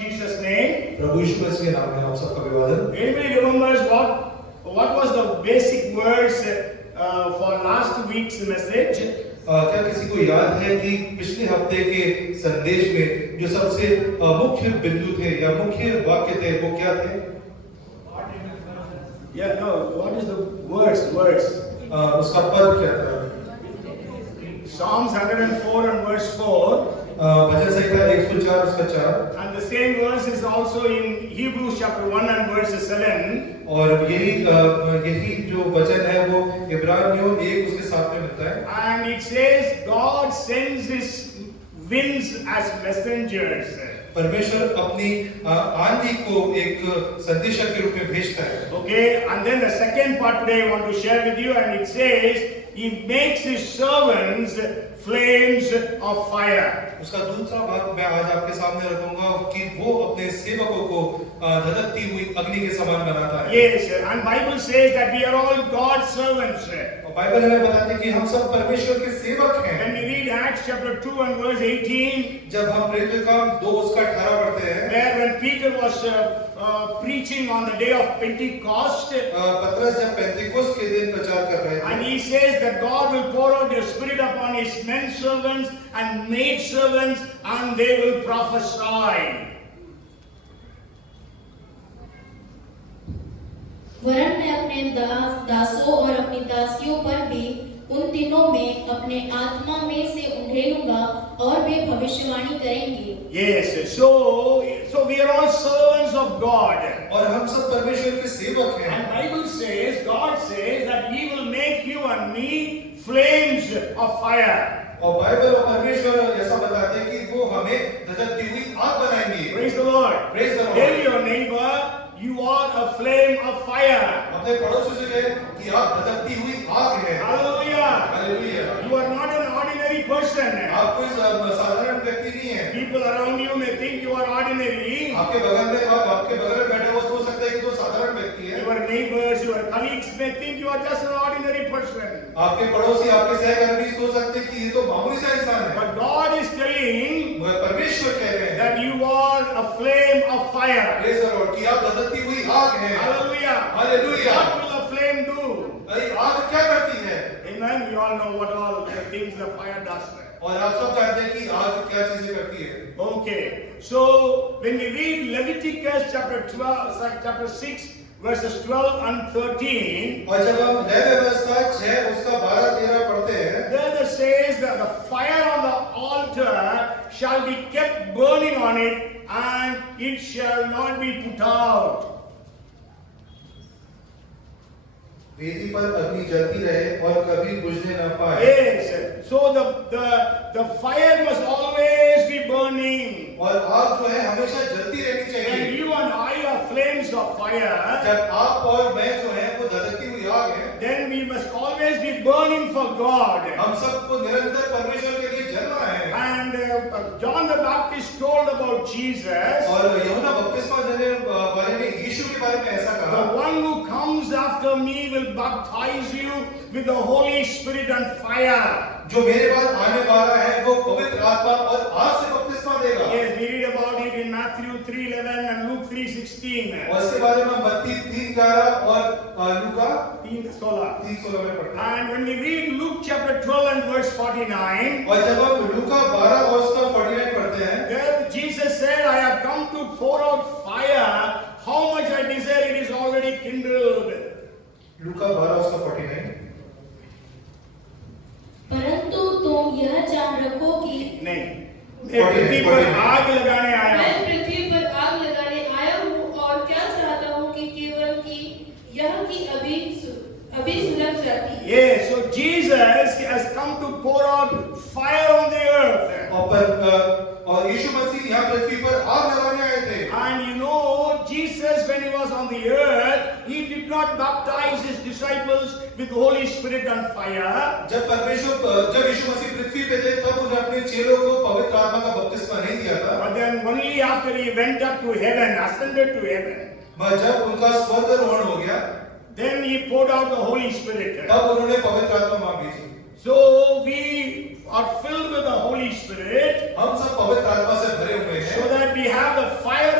Jesus' name. प्रभु यीशु मसीह के नाम में आप सबका अभिवादन। Anybody remembers what was the basic words for last week's message? क्या किसी को याद है कि पिछले हफ्ते के संदेश में जो सबसे मुख्य बिंदु थे या मुख्य वाक्य थे वो क्या थे? Yeah, no. What is the words? उसका पद क्या था? Psalms 104 and verse 4. भजन संहिता 104 उसका 4। And the same verse is also in Hebrews chapter 1 and verse 7. और यही जो वचन है वो इब्रानियों 1 उसके 7 में मिलता है। And it says God sends his winds as messengers. परमेश्वर अपनी आंधी को एक संदेशक के रूप में भेजता है। Okay, and then the second part today I want to share with you, and it says he makes his servants flames of fire. उसका दूसरा भाग मैं आज आपके सामने रखूंगा कि वो अपने सेवकों को धधकती हुई अग्नि के समान बनाता है। Yes, and Bible says that we are all God's servants. और बाइबल हमें बताती है कि हम सब परमेश्वर के सेवक हैं। When we read Acts chapter 2 and verse 18, जब हम प्रेरितों का 2 उसका 18 पढ़ते हैं, where when Peter was preaching on the day of Pentecost, पतरस जब पेंतिकोस्त के दिन प्रचार कर रहे थे, and he says that God will pour out the Spirit upon his men servants and maid servants, and they will prophesy. वरन मैं अपने दासों और अपनी दासियों पर भी उन दिनों में अपने आत्मा में से उंडेलूंगा और वे भविष्यवाणी करेंगे। Yes, so we are all servants of God. और हम सब परमेश्वर के सेवक हैं। And Bible says, God says that He will make you and me flames of fire. और बाइबल और परमेश्वर ऐसा बताते हैं कि वो हमें धधकती हुई आग बनाएंगे। Praise the Lord. Praise the Lord. Tell your neighbor, you are a flame of fire. अपने पड़ोसी से कहे कि आप धधकती हुई आग हैं। Hallelujah. Hallelujah. You are not an ordinary person. आप कोई साधारण व्यक्ति नहीं है। People around you may think you are ordinary. आपके बगल में बैठे वो सोच सकते हैं कि तो साधारण व्यक्ति है। Your neighbors, your colleagues may think you are just an ordinary person. आपके पड़ोसी, आपके सहकर्मी सोच सकते हैं कि ये तो मामूली सा इंसान है। But God is telling परमेश्वर कह रहे हैं that you are a flame of fire. Praise the Lord कि आप धधकती हुई आग हैं। Hallelujah. Hallelujah. What will a flame do? अरे आग क्या करती है? Amen. We all know what all the things the fire does. और आप सब जानते हैं कि आग क्या चीजें करती है। Okay. So when we read Leviticus chapter 6 verses 12 and 13, और जब हम न्याय व्यवस्था 6 उसका 12-13 पढ़ते हैं, there it says that the fire on the altar shall be kept burning on it, and it shall not be put out. वेदी पर अग्नि जलती रहे और कभी बुझने न पाए। Yes. So the fire must always be burning. और आग जो है हमेशा जलती रहनी And चाहिए। you and I are flames of fire. जब आप और मैं जो है वो धधकती हुई आग है, Then we must always be burning for God. हम सबको निरंतर परमेश्वर के लिए जलना है। And John the Baptist told about Jesus. और यूहन्ना बपतिस्मा देने वाले ने यीशु के बारे में ऐसा कहा, The one who comes after me will baptize you with the Holy Spirit and fire. जो मेरे बाद आने वाला है वो पवित्र आत्मा और आग से बपतिस्मा देगा। Yes, we read about it in Matthew 3:11 and Luke 3:16. और इसके बारे में मत्ती 3:11 और लूका 3:16. 3:16 में पढ़ते हैं। And when we read Luke chapter 12 and verse 49, और जब हम लूका 12 और उसका 49 पढ़ते हैं, there Jesus said, I have come to pour out fire. How much I desire, it is already kindled. लूका 12 उसका 49। परंतु तुम यह जान रखो कि नहीं, मैं पृथ्वी पर आग लगाने आया मैं हूँ। पृथ्वी पर आग लगाने आया हूँ और क्या चाहता हूँ कि केवल कि यह कि अभी सुलग जाती है। Yes, so Jesus has come to pour out fire on the earth. और यीशु मसीह यहाँ पृथ्वी पर आग लगाने आए थे। And you know, Jesus, when he was on the earth, he did not baptize his disciples with Holy Spirit and fire. जब यीशु मसीह पृथ्वी पे थे तब उन्हें अपने चेलों को पवित्र आत्मा का बपतिस्मा नहीं दिया था। But then only after he went up to heaven, ascended to heaven, जब उनका स्वर्गारोहण हो गया, then he poured out the Holy Spirit. तब उन्होंने पवित्र आत्मा वहां भेजी। So we are filled with the Holy Spirit, हम सब पवित्र आत्मा से भरे हुए हैं, so that we have the fire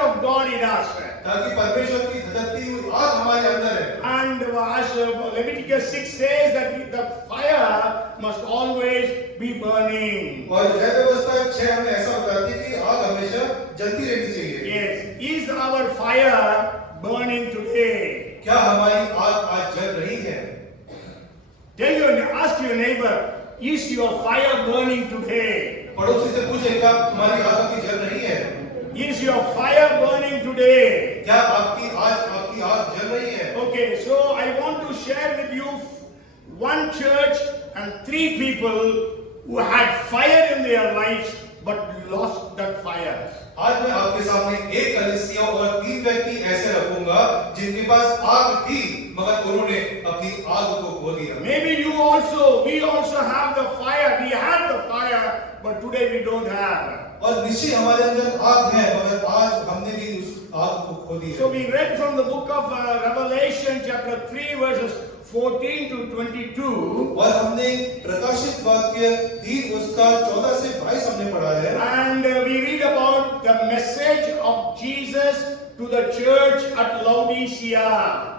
must always be burning. और यह व्यवस्था 6 हमें ऐसा बताती है कि आग हमेशा जलती रहनी चाहिए। Yes, is our fire burning today? क्या हमारी आग आज जल रही है? Ask your neighbor, is your fire burning today? पड़ोसी से पूछे क्या तुम्हारी आग आपकी जल रही है? Is your fire burning today? क्या आपकी आग जल रही है? Okay, so I want to share with you one church and 3 people who had fire in their lives but lost that fire. आज मैं आपके सामने एक कलीसिया और 3 व्यक्ति ऐसे रखूंगा जिनके पास आग थी मगर उन्होंने अपनी आग को खो दिया। Maybe we also have the fire. We had the fire, but today we don't have. और निश्चय हमारे अंदर आग है मगर आज हमने भी उस आग को खो दिया। So we read from the book of Revelation chapter 3 verses 14 to 22. और हमने प्रकाशित वाक्य 3 उसका 14 से 22 हमने पढ़ा है। And we read about the message of Jesus to the church at Laodicea.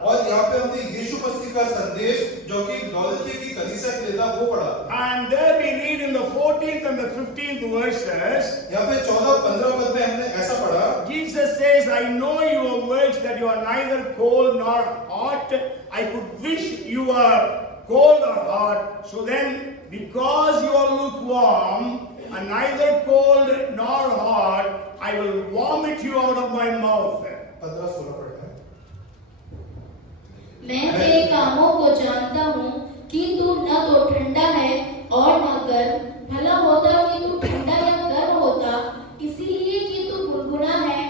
और यहाँ पे हमने यीशु मसीह का संदेश जो कि लौदीकिया की कलीसिया के लिए था वो पढ़ा। And there we read in the 14th and the 15th verses. यहाँ पे 14-15 पद में हमने ऐसा पढ़ा। Jesus says, I know your works that you are neither cold nor hot. I could wish you were cold or hot. So then, because you are lukewarm and neither cold nor hot, I will vomit you out of my mouth. 15-16 पढ़ना है। मैं तेरे कामों को जानता हूँ कि तू न तो ठंडा है और न गर्म। भला होता कि तू ठंडा या गर्म होता, इसीलिए कि तू गुनगुना है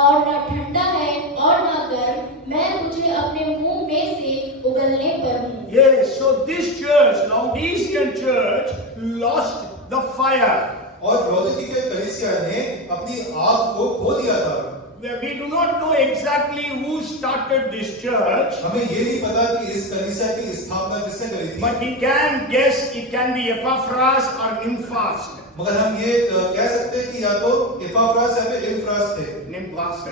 और न ठंडा है और न गर्म, मैं तुझे अपने मुंह में से उगलने पर हूँ। Yes, so this church, Laodicean church, lost the fire. और लौदीकिया कलीसिया ने अपनी आग को खो दिया था। We do not know exactly who started this church, हमें ये नहीं पता कि इस कलीसिया की स्थापना किसने करी थी। but we can guess it can be Epaphras or Nymphas. मगर हम ये कह सकते हैं कि या तो एपाफ्रास या फिर इन्फ्रास थे। Nymphas.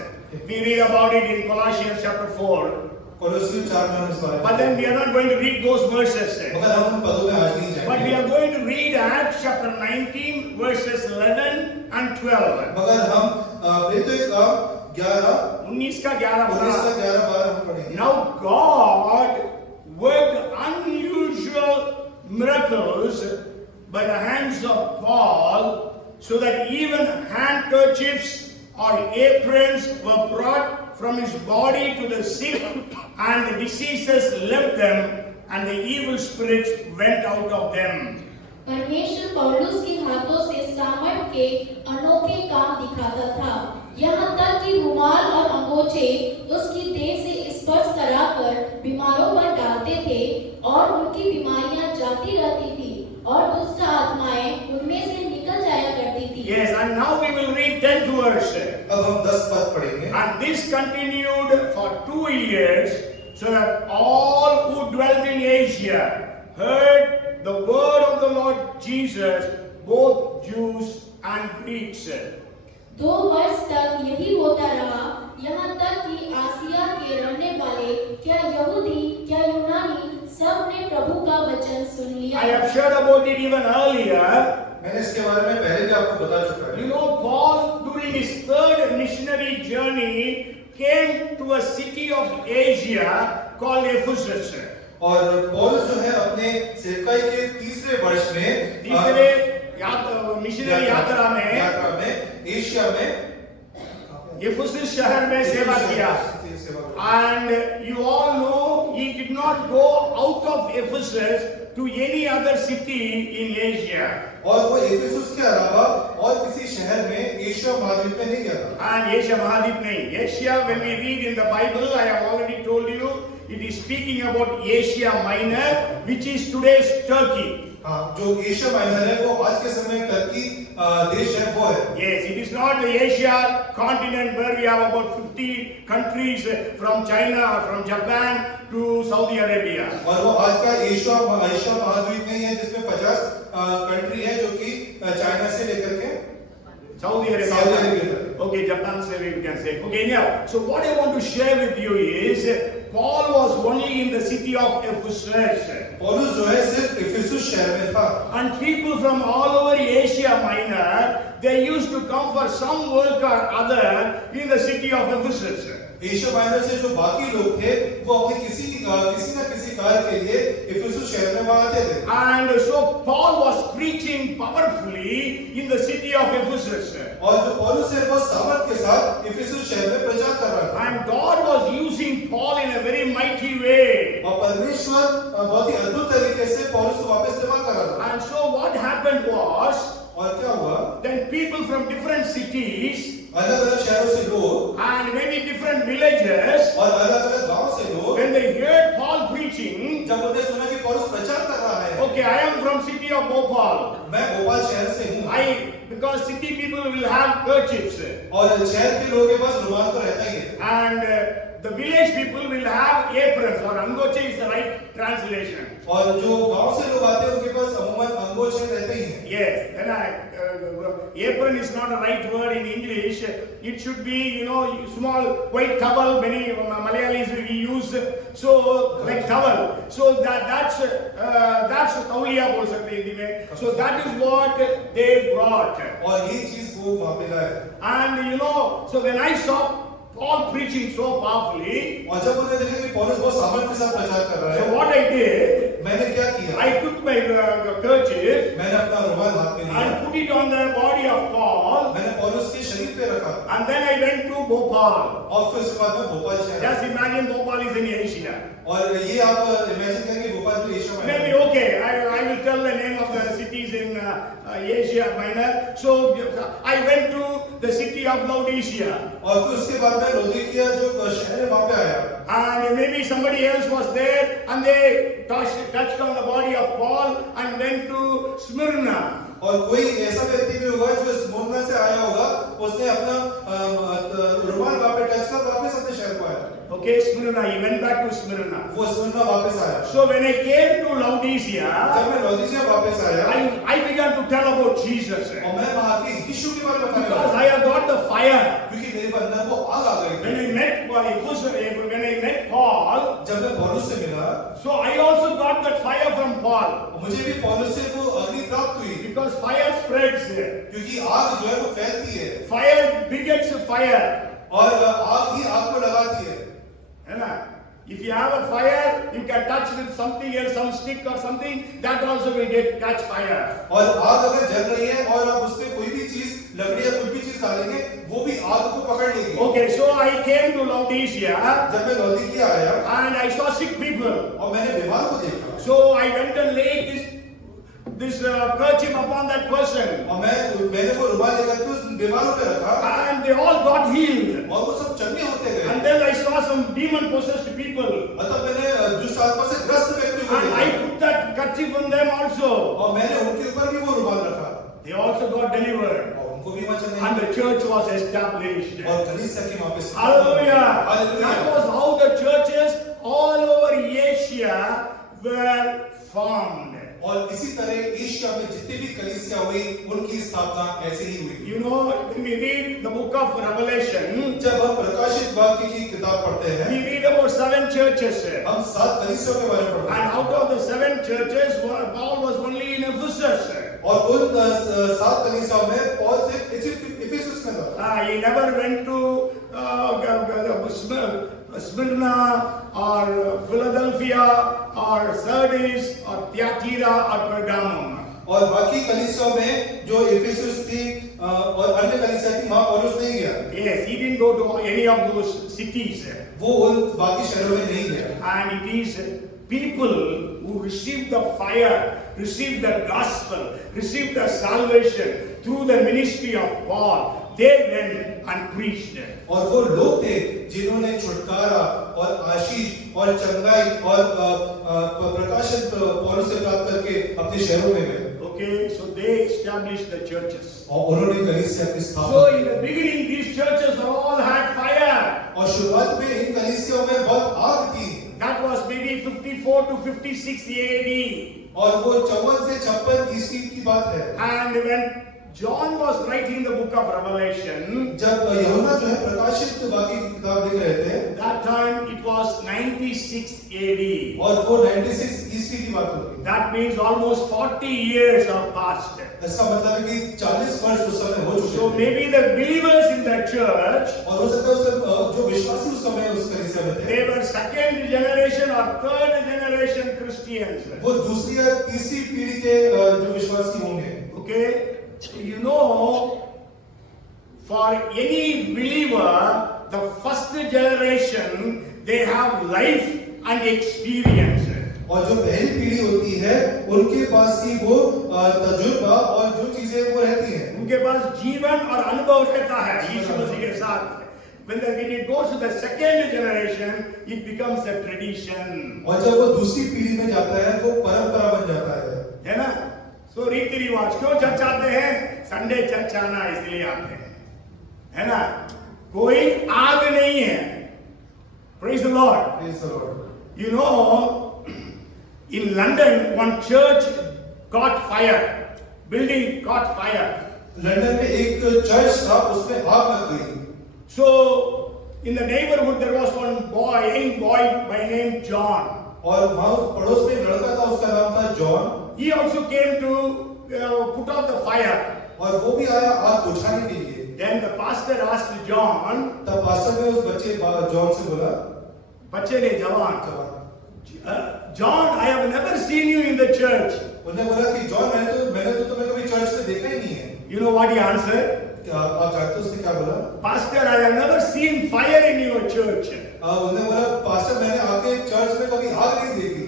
We read about it in Colossians chapter 4. कोलोसी 4 में हम इस बारे में। But then we are not going to read those verses. मगर हम उन पदों में आज नहीं जाएंगे। But we are going to read Acts chapter 19 verses 11 and 12. मगर हम प्रेरितों का 19 का 11 12 हम पढ़ेंगे। Now God worked unusual miracles by the hands of Paul, so that even handkerchiefs or aprons were brought from his body to the sick, and the diseases left them, and the evil spirits went out of them. परमेश्वर पौलुस के हाथों से सामर्थ के अनोखे काम दिखाता था, यहाँ तक कि रुमाल और अंगोछे उसकी देह से स्पर्श कराकर बीमारों पर डालते थे और उनकी बीमारियां जाती रहती थी और दुष्ट आत्माएं उनमें से निकल जाया करती थी। Yes, and now we will read 10th verse. अब हम 10 पद पढ़ेंगे। And this continued for 2 years, so that all who dwelt in Asia heard the word of the Lord Jesus, both Jews and Greeks. 2 वर्ष तक यही होता रहा, यहाँ तक कि आसिया के रहने वाले क्या यहूदी क्या यूनानी सब ने प्रभु का वचन सुन लिया। I have shared about it even earlier. मैंने इसके बारे में पहले भी आपको बता चुका है। You know, Paul during his 3rd missionary journey came to a city of Asia called Ephesus. और पौलुस जो है अपने सेवकाई के 3रे वर्ष में मिशनरी यात्रा में एशिया में Ephesus शहर में सेवा किया। And you all know he did not go out of Ephesus to any other city in Asia. और वो एफेसुस के अलावा और किसी शहर में एशिया महाद्वीप में नहीं गया था। And Asia महाद्वीप नहीं। Asia, when we read in the Bible, I have already told you, it is speaking about Asia Minor, which is today's Turkey. हाँ, जो एशिया माइनर है वो आज के समय टर्की देश है वो है। Yes, it is not the Asia continent where we have about 50 countries from China or from Japan to Saudi Arabia. और वो आज का एशिया महाद्वीप नहीं है जिसमें 50 कंट्री है जो कि चाइना से लेकर के Saudi Arabia. Okay, Japan say we can say. Okay, now, so what I want to share with you is Paul was only in the city of Ephesus. पौलुस जो है सिर्फ इफिसुस शहर में था And people from all over Asia Minor, they used to come for some work or other in the city of Ephesus. Asia minor से जो बाकी लोग थे वो अपने किसी ना किसी कार्य के लिए इफिसुस शहर में वहां आते थे And so Paul was preaching powerfully in the city of Ephesus. और जो पौलुस है बहुत सामर्थ के साथ इफिसुस शहर में प्रचार कर रहा था And God was using Paul in a very mighty way. और परमेश्वर बहुत ही अद्भुत तरीके से पौलुस को वापस इस्तेमाल कर रहा था And so what happened was, और क्या हुआ then people from different cities अलग-अलग शहरों से लोग and maybe different villages, और अलग-अलग गांव से लोग when they heard Paul preaching, जब उन्हें सुना कि पौलुस प्रचार कर रहा है okay, I am from city of Bhopal. मैं भोपाल शहर से हूँ Because city people will have kerchiefs और शहर के लोगों के पास रुमाल तो रहता ही है and the village people will have aprons, or angoche is the right translation. और जो गांव से लोग आते हैं उनके पास अमूमन अंगोछे रहते ही हैं Yes, then apron is not a right word in English. It should be, small white towel. Many Malayalis we use so like towel. So that's tauliya बोल सकते हैं हिंदी में. So that is what they brought. और ये चीज वो वहां पे लाए And so when I saw Paul preaching so powerfully, और जब उन्हें देखा कि पौलुस बहुत सामर्थ के साथ प्रचार कर रहा so है what I did, मैंने क्या किया I took my kerchief मैंने अपना रुमाल हाथ में लिया and put it on the body of Paul, मैंने पौलुस के शरीर पे रखा and then I went to Bhopal. और फिर उसके बाद में भोपाल शहर Just imagine Bhopal is in Asia. और ये आप इमेजिन करेंगे भोपाल जो एशिया में Maybe है okay, I will tell the name of the cities in Asia Minor. So I went to the city of Laodicea. और फिर उसके बाद में लौदीकिया जो शहर है वहां पे आया And maybe somebody else was there and they touched on the body of Paul and went to Smyrna. और कोई ऐसा व्यक्ति भी होगा जो स्मुरना से आया होगा उसने अपना रुमाल वहां पे टच कर वापस अपने शहर को आया Okay, Smyrna, he went back to Smyrna. वो स्मुरना वापस आया So when I came to Laodicea, जब मैं लौदीकिया वापस आया I began to tell about Jesus. और मैं वहां के यीशु के बारे में बताने Because लगा I have got the fire. क्योंकि मेरे अंदर वो आग आ गई When I met Paul, जब मैं पौलुस से मिला so I also got that fire from Paul. मुझे भी पौलुस से वो अग्नि प्राप्त हुई Because fire spreads. क्योंकि आग जो है वो फैलती है Fire begets fire. और आग ही आग को लगाती है है ना? If you have a fire, you can touch with something else, some stick or something, that also will catch fire. और आग अगर जल रही है और आप उसमें कोई भी चीज लकड़ी या कोई भी चीज डालेंगे वो भी आग को पकड़ लेगी Okay, so I came to Laodicea जब मैं लौदीकिया आया and I saw sick people. और मैंने बीमार को देखा So I went and laid this kerchief upon that person. और मैंने वो रुमाल लेकर के उस बीमारों पे रखा And they all got healed. और वो सब चंगे होते गए And then I saw some demon possessed people. मतलब मैंने दुष्ट आत्मा से ग्रस्त व्यक्ति को And I देखा put that kerchief on them also. और मैंने उनके ऊपर भी वो रुमाल रखा They also got delivered. और उनको भी वचन And नहीं the church was established. और कलीसिया की वहां पे Hallelujah. That hallelujah was how the churches all over Asia were formed. और इसी तरह एशिया में जितनी भी कलीसिया हुई उनकी स्थापना ऐसे ही हुई You know, when we read the book of Revelation, जब हम प्रकाशित वाक्य की किताब पढ़ते हैं we read about 7 churches. हम 7 कलीसियों के बारे में पढ़ते हैं And out of the 7 churches, Paul was only in Ephesus. और उन 7 कलीसियाओं में पौल सिर्फ इफिसुस में था He never went to Smyrna or Philadelphia or Sardis or Thyatira or Pergamum. और बाकी कलीसियाओं में जो इफिसुस थी और अन्य कलीसिया थी वहां पौलुस नहीं गया Yes, he didn't go to any of those cities. वो उन बाकी शहरों में नहीं गया And it is people who received the fire, received the gospel, received the salvation through the ministry of Paul. They went and preached. और वो लोग थे जिन्होंने छुटकारा और आशीष और चंगाई और प्रकाशन पौलुस से प्राप्त करके अपने शहरों में गए Okay, so they established the churches. और उन्होंने कलीसिया की So स्थापना in the beginning, these churches all had fire. और शुरुआत में इन कलीसियों में बहुत आग थी That was maybe 54 to 56 AD. और वो 54 से 56 ईस्वी की बात है And when John was writing the book of Revelation. जब यूहन्ना जो है प्रकाशित वाक्य की किताब लिख रहे थे, That time it was 96 AD. और वो 96 ईस्वी की बात होगी। That means almost 40 years have passed. इसका मतलब है कि 40 वर्ष उस समय हो चुके So थे। maybe the believers in that church, और हो सकता है उस जो विश्वासी उस समय उस कलीसिया में थे, they were second generation or third generation Christians. वो दूसरी या तीसरी पीढ़ी के जो विश्वासी होंगे। Okay? You know, for any believer, the first generation, they have life and experience. और जो पहली पीढ़ी होती है उनके पास ही वो तजुर्बा और जो चीजें वो रहती हैं, उनके पास जीवन और अनुभव रहता है यीशु मसीह के साथ। When it goes to the second generation, it becomes a tradition. और जब वो दूसरी पीढ़ी में जाता है वो परंपरा बन जाता है ना? So रीति रिवाज क्यों चर्च आते हैं? संडे चर्च आना इसलिए आते हैं, है ना? कोई आग नहीं है। Praise the Lord. Praise the Lord. You know, in London, one church caught fire. Building caught fire. London में एक चर्च था, उसमें आग लग गई। So, in the neighborhood, there was one boy, young boy by name John. और वहाँ पड़ोस में एक लड़का था, उसका नाम था John. He also came to put out the fire. और वो भी आया आग बुझाने के लिए। Then the pastor asked John, तब पास्टर ने उस बच्चे जॉन से बोला, बच्चे ने जवान, John, I have never seen you in the church. उन्होंने बोला कि जॉन मैंने तो तुम्हें कभी चर्च में देखा ही नहीं है। You know what he answered? क्या आप जानते हो उसने क्या बोला? Pastor, I have never seen fire in your church. उन्होंने बोला, पास्टर मैंने आपके चर्च में कभी आग नहीं देखी।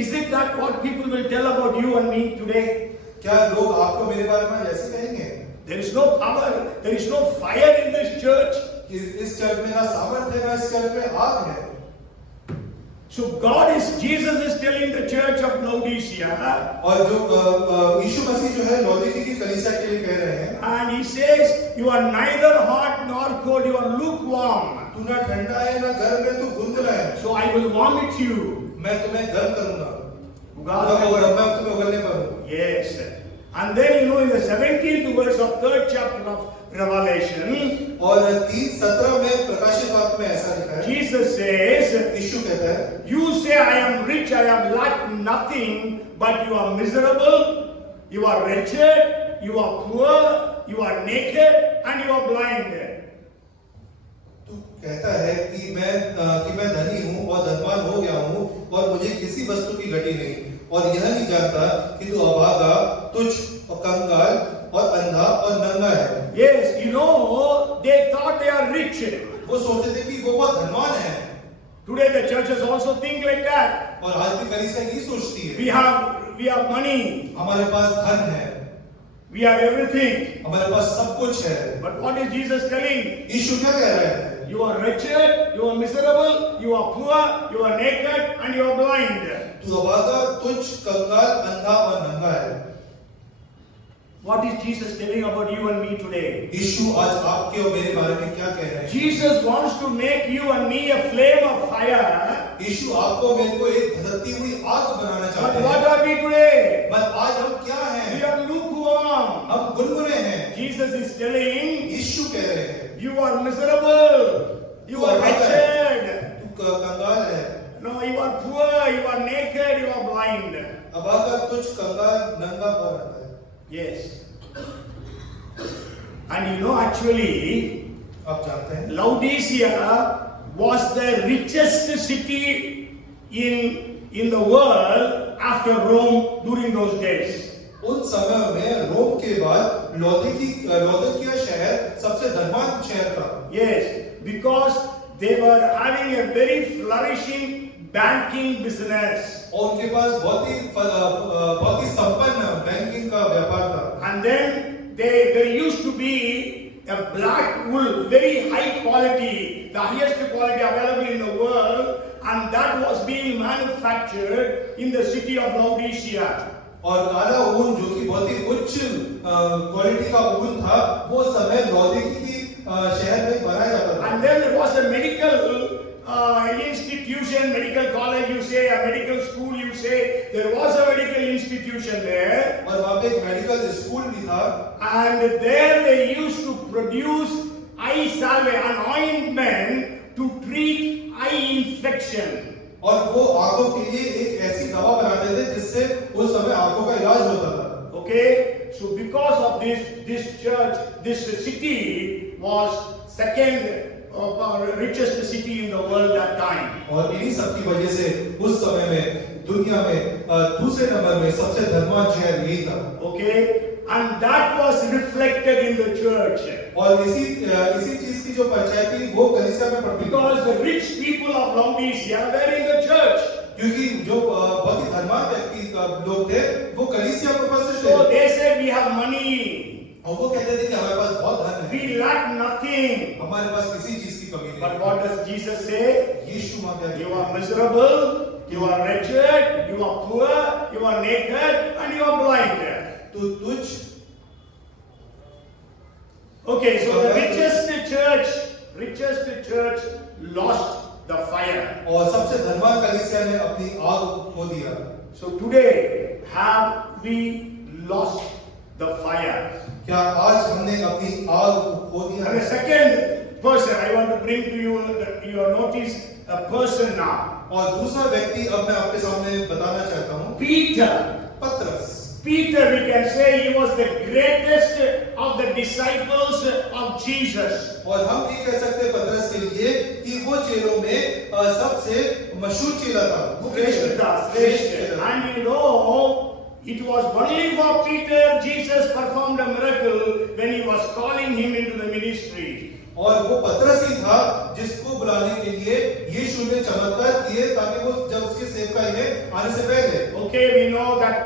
Is it that what people will tell about you and me today? क्या लोग आपको मेरे बारे में ऐसे कहेंगे? There is no power, there is no fire in this church. कि इस चर्च में ना सामर्थ्य है, ना इस चर्च में आग है। So Jesus is telling the church of Laodicea, और जो यीशु मसीह जो है लौदीकी की कलीसिया के लिए कह रहे हैं, and he says, you are neither hot nor cold, you are lukewarm. तू ना ठंडा है ना गर्म है, तू गुंदला है। So I will vomit you. मैं तुम्हें गर्म करूंगा, God, मैं तुम्हें उगलने करूंगा। yes. And then in the 17th verse of 3rd chapter of Revelation, और 3:17 में प्रकाशित वाक्य में ऐसा लिखा है, Jesus says, यीशु कहता है, you say I am rich, I have lacked nothing, but you are miserable, you are wretched, you are poor, you are naked, and you are blind. तू कहता है कि मैं धनी हूँ और धनवान हो गया हूँ और मुझे किसी वस्तु की घटी नहीं, और यह नहीं जानता कि तू अभागा, तुच्छ और कंगाल और अंधा और नंगा है। Yes, they thought they are rich. वो सोचते थे कि वो बहुत धनवान है। Today the churches also think like that. और आज की कलीसिया यही सोचती है, We have money, हमारे पास धन है, we have everything. हमारे पास सब कुछ है। But what is Jesus telling? यीशु क्या कह रहे हैं? You are wretched, you are miserable, you are poor, you are naked, and you are blind. तू अभागा, तुच्छ, कंगाल, अंधा और नंगा है। What is Jesus telling about you and me today? यीशु आज आपके और मेरे बारे में क्या कह रहे हैं? Jesus wants to make you and me a flame of fire. यीशु आपको मेरे को एक धधकती हुई आग बनाना But चाहते what हैं। are we today? बस आज हम क्या We हैं? are lukewarm. हम गुनगुने हैं। Jesus is telling, यीशु कह रहे हैं, you are miserable, you are wretched. तू कंगाल है, No, you are poor, you are naked, you are blind. अभागा, तुच्छ, कंगाल, नंगा और अंधा है। Yes. And actually, आप जानते हैं, Laodicea was the richest city in the world after Rome during those days. उन समय में रोम के बाद लौदीकिया शहर सबसे धनवान शहर था। Yes, because they were having a very flourishing banking business. और उनके पास बहुत ही संपन्न बैंकिंग का व्यापार था। And then there used to be a black wool, very high quality, the highest quality available in the world, and that was being manufactured in the city of Laodicea. और काला ऊन जो कि बहुत ही उच्च क्वालिटी का ऊन था, वो समय लौदीकी शहर में बनाया जाता था। And then there was a medical institution, medical college, you say, a medical school, you say there was a medical institution there, और वहाँ पे एक मेडिकल स्कूल भी था, and there they used to produce eye salve, an ointment to treat eye infection. और वो आंखों के लिए एक ऐसी दवा बनाते थे जिससे उस समय आंखों का इलाज होता था। Okay, so because of this church, this city was second richest city in the world that time. और इन्हीं सब की वजह से उस समय में दुनिया में दूसरे नंबर में सबसे धनवान शहर यही था। Okay, and that was reflected in the church. और इसी चीज की जो परछाई थी वो कलीसिया में पड़ती थी। Because the rich people of Laodicea were in the church. क्योंकि जो बहुत ही धनवान व्यक्ति लोग थे वो कलीसिया में उपस्थित थे। So they said we have money. और वो कहते थे कि हमारे पास बहुत धन है, We lack nothing. हमारे पास किसी चीज की कमी नहीं। But what does Jesus say? यीशु वहाँ कहते You हैं, are miserable, you are wretched, you are poor, you are naked, and you are blind. तू तुझ। Okay, so the richest church lost the fire. और सबसे धनवान कलीसिया ने अपनी आग खो दिया। So today, have we lost the fire? क्या आज हमने अपनी आग खो दिया? And the second person, I want to bring to you your notice a person now. और दूसरा व्यक्ति अब मैं आपके सामने बताना चाहता हूँ, Peter. पतरस। Peter, we can say he was the greatest of the disciples of Jesus. और हम ये कह सकते हैं पतरस के लिए कि वो चेलों में सबसे मशहूर चेला था, श्रेष्ठ। And you know, it was only for Peter Jesus performed a miracle when he was calling him into the ministry. और वो पतरस ही था जिसको बुलाने के लिए यीशु ने चमत्कार किए ताकि वो जब उसके सेवकाई में आने से पहले। Okay, we know that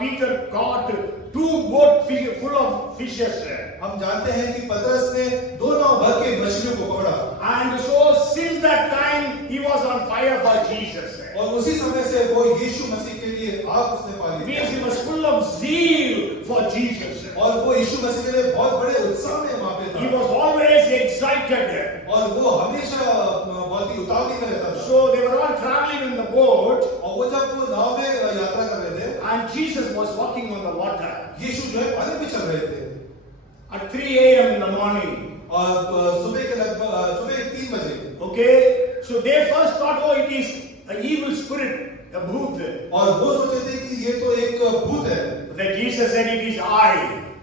Peter caught 2 boats full of fishes. हम जानते हैं कि पतरस ने 2 नाव भर के मछलियों को पकड़ा। And so since that time he was on fire for Jesus. और उसी समय से वो यीशु मसीह के लिए आग उसने पाली। Means he was full of zeal for Jesus. और वो यीशु मसीह के लिए बहुत बड़े उत्साह में वहाँ पे He था। was always excited. और वो हमेशा बहुत ही उतावली में रहता था। So they were all traveling in the boat. और वो जब वो नाव में यात्रा कर रहे थे, And Jesus was walking on the water यीशु जो है पानी में चल रहे थे। at 3 a.m. in the morning. और सुबह के लगभग सुबह 3 बजे। Okay, so they first thought, oh, it is an evil spirit, a bhoot. और वो सोचे थे कि ये तो एक भूत है। Then Jesus said, it is I.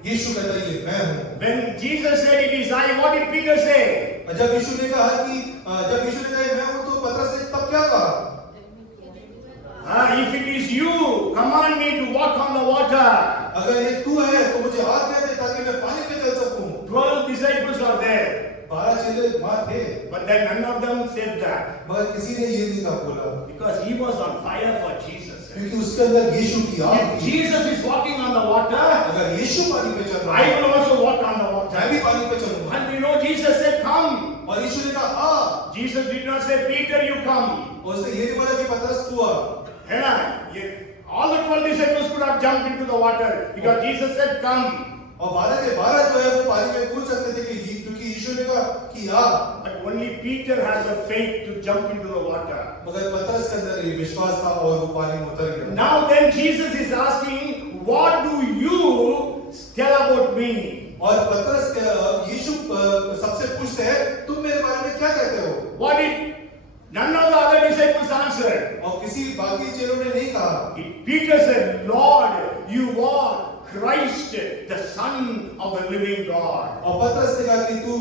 यीशु कहता है ये मैं हूँ। When Jesus said it is I, what did Peter say? जब यीशु ने कहा ये मैं हूँ तो पतरस ने तब क्या कहा? If it is you, command me to walk on the water. अगर ये तू है तो मुझे आज्ञा दे ताकि मैं पानी पे चल सकूं। 12 disciples are there. 12 चेले वहाँ थे, But then none of them said that. मगर किसी ने ये नहीं कहा बोला, Because he was on fire for Jesus. क्योंकि उसके अंदर यीशु की आग If थी। Jesus is walking on the water, अगर यीशु पानी पे चल रहा I है, will also walk on the water. मैं भी पानी पे चलूंगा। And we know Jesus said, come. और यीशु ने कहा आ। Jesus did not say, Peter, you come. और उसने ये नहीं बोला कि पतरस तू आ। है ना? All the 12 disciples could have jumped into the water because Jesus said, come. और 12 के 12 जो है वो पानी में कूद सकते थे क्योंकि यीशु ने कहा कि आ। But only Peter had the faith to jump into the water. मगर पतरस के अंदर ये विश्वास था और वो पानी में उतर गया। Now then Jesus is asking, what do you tell about me? और पतरस यीशु सबसे पूछते हैं तुम मेरे बारे में क्या कहते हो? What did none of the other disciples answered? और किसी बाकी चेलों ने नहीं कहा। Peter said, Lord, you are Christ, the Son of the living God. और पतरस ने कहा कि तू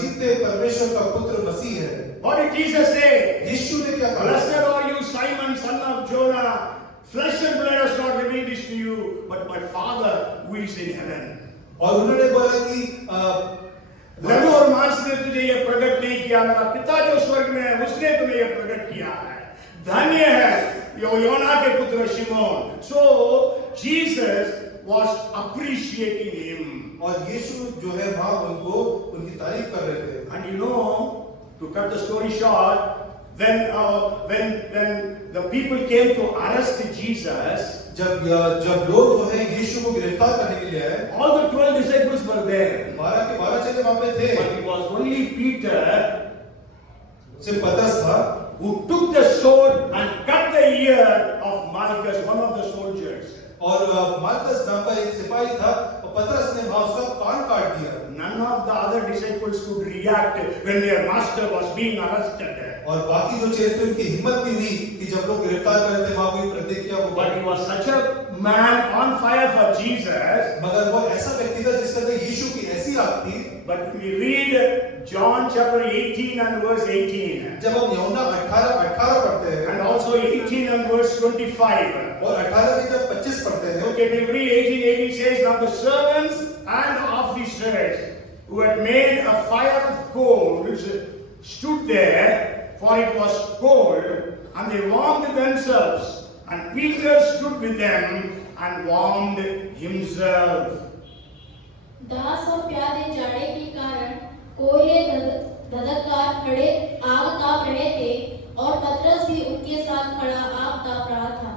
जीते परमेश्वर का पुत्र मसीह है। What did Jesus say? यीशु ने क्या कहा? Blessed are you, Simon, son of Jonah. Flesh and blood has not revealed this to you, but my Father who is in heaven. और उन्होंने बोला कि लघु और मांस ने तुझे ये प्रकट नहीं किया, मेरा पिता जो स्वर्ग में है उसने तुम्हें ये प्रकट किया है। धन्य है योना के पुत्र शिमोन। So Jesus was appreciating him. और यीशु जो है वहाँ उनको उनकी तारीफ कर रहे थे। And you know, to cut the story short, when the people came to arrest Jesus, जब लोग जो है यीशु को गिरफ्तार करने के लिए आए, all the 12 disciples were there. 12 के 12 चेले वहाँ पे थे। But it was only Peter सिर्फ पतरस था who took the sword and cut the ear of Malchus, one of the soldiers. और मार्कस नाम का एक सिपाही था और पतरस ने वहां उसका कान काट दिया। None of the other disciples could react when their master was being arrested. और बाकी जो चेले थे उनकी हिम्मत नहीं हुई कि जब लोग गिरफ्तार कर रहे थे वहां कोई प्रतिक्रिया हो। But he was such a man on fire for Jesus. मगर वो ऐसा व्यक्ति था जिसके अंदर यीशु की ऐसी आग थी। But we read John chapter 18 and verse 18. जब हम यूहन्ना 18 पढ़ते हैं And also 18 and verse 25. और 18 के जब 25 पढ़ते हैं, Okay, we read 18 says, now the servants and officers who had made a fire of coals stood there, for it was cold, and they warmed themselves, and Peter stood with them and warmed himself. दास और प्यादे जाड़े के कारण कोयले धधककार खड़े आग ताप रहे थे और पतरस भी उनके साथ खड़ा आग ताप रहा था।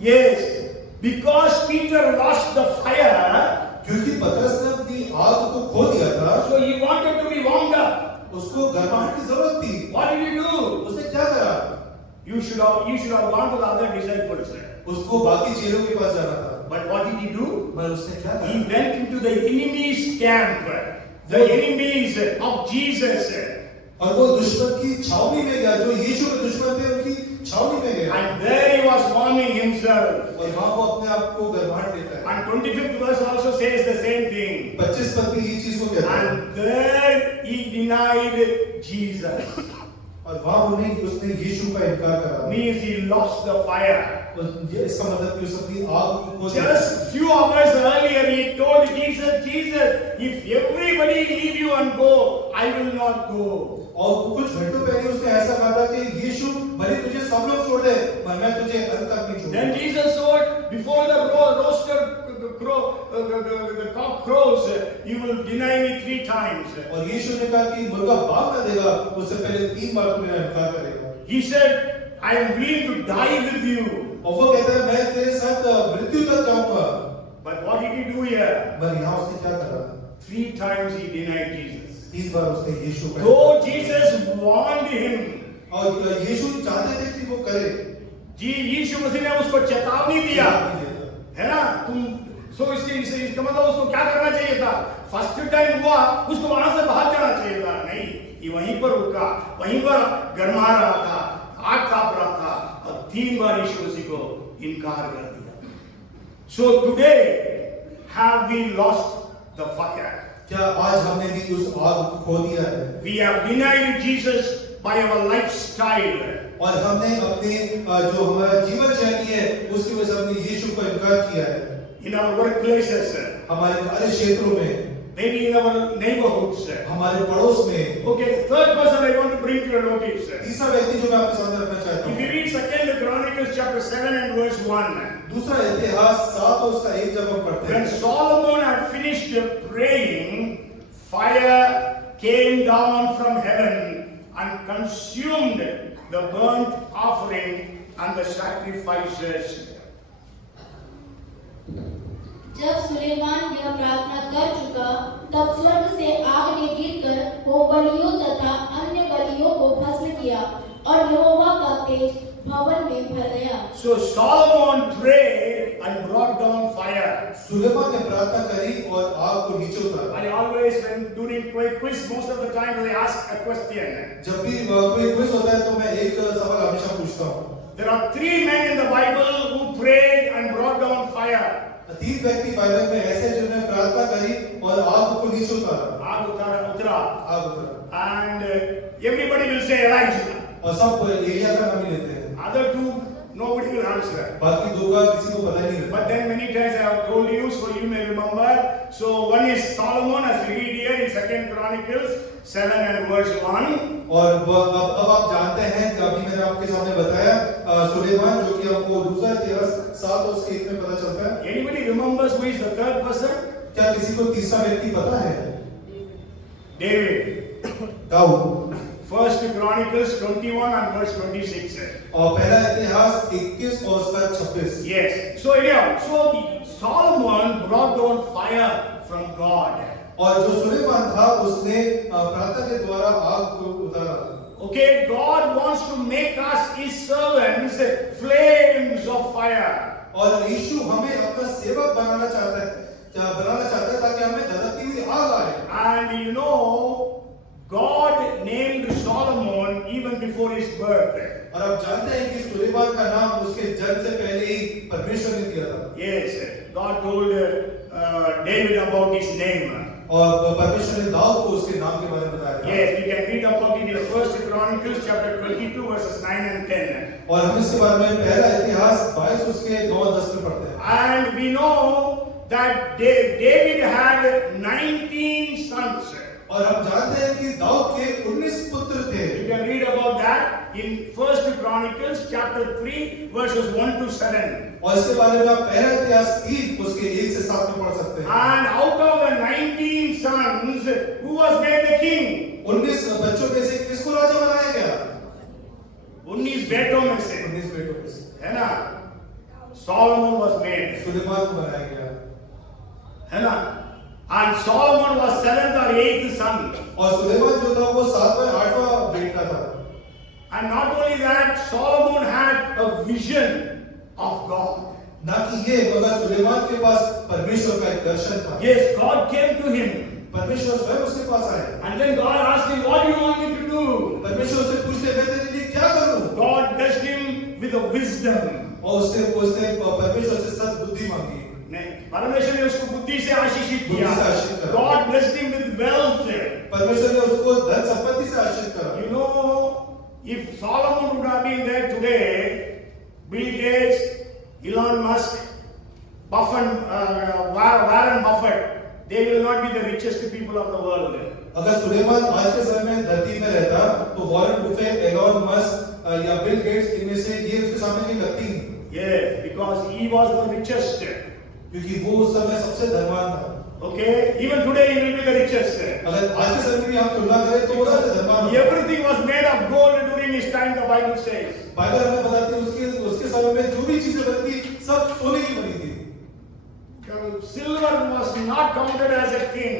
Yes, because Peter lost the fire, क्योंकि पतरस ने अपनी आग को खो दिया था, so he wanted to be warmed up. उसको गर्माहट की जरूरत थी। What did he do? उसने क्या करा? You should have gone to the other disciples. उसको बाकी चेलों के पास जाना था। But what did he do? मगर उसने क्या He करा? went into the enemy's camp, the enemies of Jesus, और वो दुश्मन की छावनी में गया, जो यीशु के दुश्मन थे उनकी छावनी में गया। and there he was warming himself. और वहां वो अपने आप को गर्माहट देता है। And 25th verse also says the same thing. 25 पद में ये चीज को कहता है। And there he denied Jesus. और वहां उसने यीशु का इनकार करा। Means he lost the fire. इसका मतलब कि उस अपनी आग को खो दिया। Just few hours earlier he told Jesus, if everybody leave you and go, I will not go. और कुछ घंटों पहले उसने ऐसा कहा था कि यीशु भले तुझे सब लोग छोड़ दे, पर मैं तुझे अंत तक नहीं छोड़ूंगा। Then Jesus said, before the cock crows, you will deny me 3 times. और यीशु ने कहा कि मुर्गा बाग न देगा, उससे पहले 3 बार तू मेरा इनकार करेगा। He said, I am willing to die with you. और वो कहता है मैं तेरे साथ मृत्यु तक जाऊंगा। But what did he do here? पर यहाँ उसने क्या करा? 3 times he denied Jesus. 3 बार उसने यीशु को। Though Jesus warned him, और यीशु चाहते थे कि वो करे। यीशु मसीह ने उसको चेतावनी दिया, है ना? इसका मतलब उसको क्या करना चाहिए था? फर्स्ट टाइम हुआ, उसको वहां से बाहर जाना चाहिए था। नहीं, ये वहीं पर रुका, वहीं पर गरमा रहा था, आग ताप रहा था, और 3 बार यीशु मसीह को इनकार कर दिया। So today, have we lost the fire? क्या आज हमने भी उस आग को खो दिया है? We have denied Jesus by our lifestyle. और हमने अपने जो हमारा जीवन शैली है उसकी वजह से हमने यीशु को इनकार किया है। In our workplaces, हमारे कार्य क्षेत्रों में, maybe in our neighborhoods. हमारे पड़ोस में। Okay, the third person I want to bring to your notice. तीसरा व्यक्ति जो मैं आपके सामने रखना चाहता If you हूँ, read 2 Chronicles chapter 7 and verse 1. दूसरा इतिहास 7 और उसका 1 जब हम पढ़ते When हैं, Solomon had finished praying, fire came down from heaven and consumed the burnt offering and the sacrifices. जब सुलेमान यह प्रार्थना कर चुका, तब स्वर्ग से आग ने गिरकर होमबलियों तथा अन्य बलियों को भस्म किया और यहोवा का तेज भवन में भर गया। So Solomon prayed and brought down fire. Suleman ने प्रार्थना करी और आग को नीचे उतारा। I always, when during quiz, most of the time they ask a question. जब भी कोई क्विज होता है तो मैं एक सवाल हमेशा पूछता हूँ। There are 3 men in the Bible who prayed and brought down fire. 3 व्यक्ति बाइबल में ऐसे जिन्होंने प्रार्थना करी और आग को नीचे उतारा। आग उतरा। आग उतारा। And everybody will say Elijah. और सब एलिया का नाम ही लेते हैं। Other 2, nobody will answer. बाकी 2 का किसी को पता ही नहीं। But then many times I have told you, so you may remember. So one is Solomon, as we read here in 2 Chronicles 7 and verse 1. और अब आप जानते हैं कि अभी मैंने आपके सामने बताया सुलेमान, जो कि हमको दूसरा इतिहास 7 और उसके 1 में पता चलता है। Anybody remembers who is the 3rd person? क्या किसी को तीसरा व्यक्ति पता है? David. दाऊद। 1 Chronicles 21 and verse 26. और पहला इतिहास 21 और उसका 26। Yes. So anyhow, Solomon brought down fire from God. और जो सुलेमान था उसने प्रार्थना के द्वारा आग को उतारा। Okay, God wants to make us His servants, flames of fire. और यीशु हमें अपना सेवक बनाना चाहता है ताकि हमें धधकती हुई आग आए। And you know, God named Solomon even before his birth. और आप जानते हैं कि सुलेमान का नाम उसके जन्म से पहले ही परमेश्वर ने दिया था। Yes, God told David about his name. और परमेश्वर ने दाऊद को उसके नाम के बारे में बताया था। Yes, we can read about it in 1 Chronicles chapter 22 verses 9 and 10. और हम इसके बारे में पहला इतिहास 22 उसके 9 और 10 में पढ़ते हैं। And we know that David had 19 sons. और हम जानते हैं कि दाऊद के 19 पुत्र थे। You can read about that in 1 Chronicles chapter 3 verses 1 to 7. और इसके बारे में आप पहला इतिहास 3 उसके 1 से 7 में पढ़ सकते हैं। And out of the 19 sons, who was made the king? 19 बच्चों में से किसको राजा बनाया गया? 19 बेटों में से, 19 बेटों में से है ना? Solomon was made, सुलेमान को बनाया गया। है ना? And Solomon was 7th or 8th son. और सुलेमान जो था वो 7वां 8वां बेटा था। And not only that, Solomon had a vision of God. ना कि ये मगर सुलेमान के पास परमेश्वर का एक दर्शन था। Yes, God came to him. परमेश्वर स्वयं उसके पास आए। And then God asked him, what do you want me to do? परमेश्वर उससे पूछते हैं तेरे लिए क्या करूं? God blessed him with a wisdom. और उसने परमेश्वर से सद्बुद्धि मांगी। नहीं, परमेश्वर ने उसको बुद्धि से आशीषित किया। बुद्धि से आशीषित करा। God blessed him with wealth. परमेश्वर ने उसको धन संपत्ति से आशीषित करा। You know, if Solomon would have been there today, Bill Gates, Elon Musk, Warren Buffett, they will not be the richest people of the world. अगर सुलेमान आज के समय में धरती में रहता तो वॉरेन बुफेट, एलोन मस्क या बिल गेट्स इनमें से ये उसके सामने नहीं लगती। Yes, because he was the richest. क्योंकि वो उस समय सबसे धनवान था। Okay, even today he will be the richest. अगर आज के समय में हम तुलना करें तो वो सबसे धनवान होगा। Everything was made of gold during his time, the Bible says. Bible हमें बताती है उसके समय में जो भी चीजें बनी थी सब सोने की बनी थी। Silver was not counted as a king.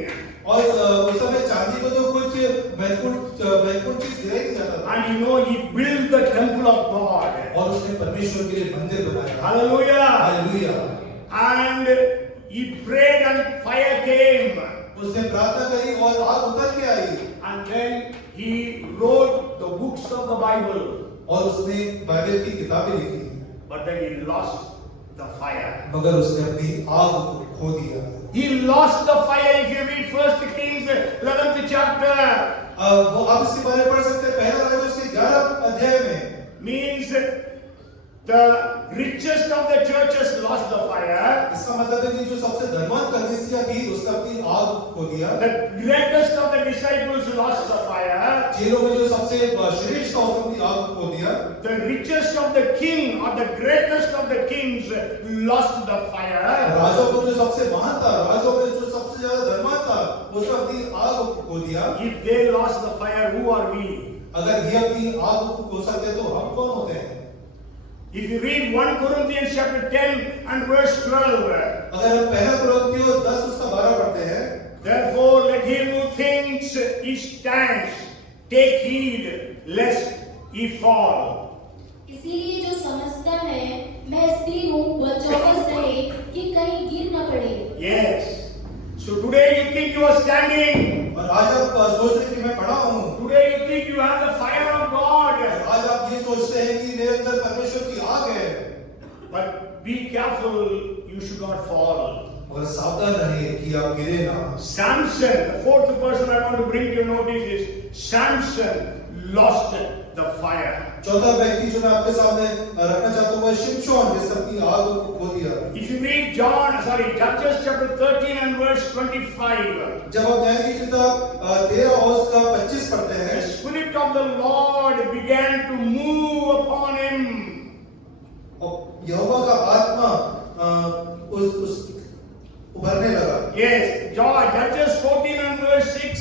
और उस समय चांदी को तो कुछ महत्वपूर्ण चीज गिराई नहीं जाता था। And you know, he built the temple of God. और उसने परमेश्वर के लिए मंदिर बनाया। Hallelujah. Hallelujah. And he prayed and fire came. उसने प्रार्थना करी और आग उतर के आई। And then he wrote the books of the Bible. और उसने बाइबल की किताबें लिखी। But then he lost the fire. मगर उसने अपनी आग को खो दिया। He lost the fire. If you read 1 Kings 11th chapter, वो आप इसके बारे में पढ़ सकते हैं पहला राजा उसके 11 अध्याय में। means the richest of the churches lost the fire. इसका मतलब है कि जो सबसे धनवान कलीसिया थी उसने अपनी आग खो दिया। The greatest of the disciples lost the fire. चेलों में जो सबसे श्रेष्ठ था उसने अपनी आग खो दिया। The richest of the king or the greatest of the kings lost the fire. राजाओं में जो सबसे महान था, राजाओं में जो सबसे ज्यादा धनवान था, उसने अपनी आग खो दिया। If they lost the fire, who are we? अगर ये अपनी आग को खो सकते तो हम कौन होते हैं? If you read 1 Corinthians chapter 10 and verse 12, अगर हम पहला कुरिन्थियों 10 उसका 12 पढ़ते हैं, therefore let him who thinks he stands take heed lest he fall. इसीलिए जो समझता है मैं स्थिर हूँ वह चौकस रहे कि कहीं गिर न पड़े। Yes. So today you think you are standing. और आज आप सोच रहे हैं कि मैं खड़ा हूँ। Today you think you have the fire of God. आज आप ये सोचते हैं कि मेरे अंदर परमेश्वर की आग है। But be careful, you should not fall. और सावधान रहिए कि आप गिरे ना। Samson, the fourth person I want to bring to your notice is Samson lost the fire. चौथा व्यक्ति जो मैं आपके सामने रखना चाहता हूँ वह शिमशोन जिसने अपनी आग को खो दिया। If you read Judges chapter 13 and verse 25, जब आप न्याय की किताब 13 और उसका 25 पढ़ते the हैं, Spirit of the Lord began to move upon him. और यहोवा का आत्मा उस उभरने लगा। Yes, Judges 14 and verse 6.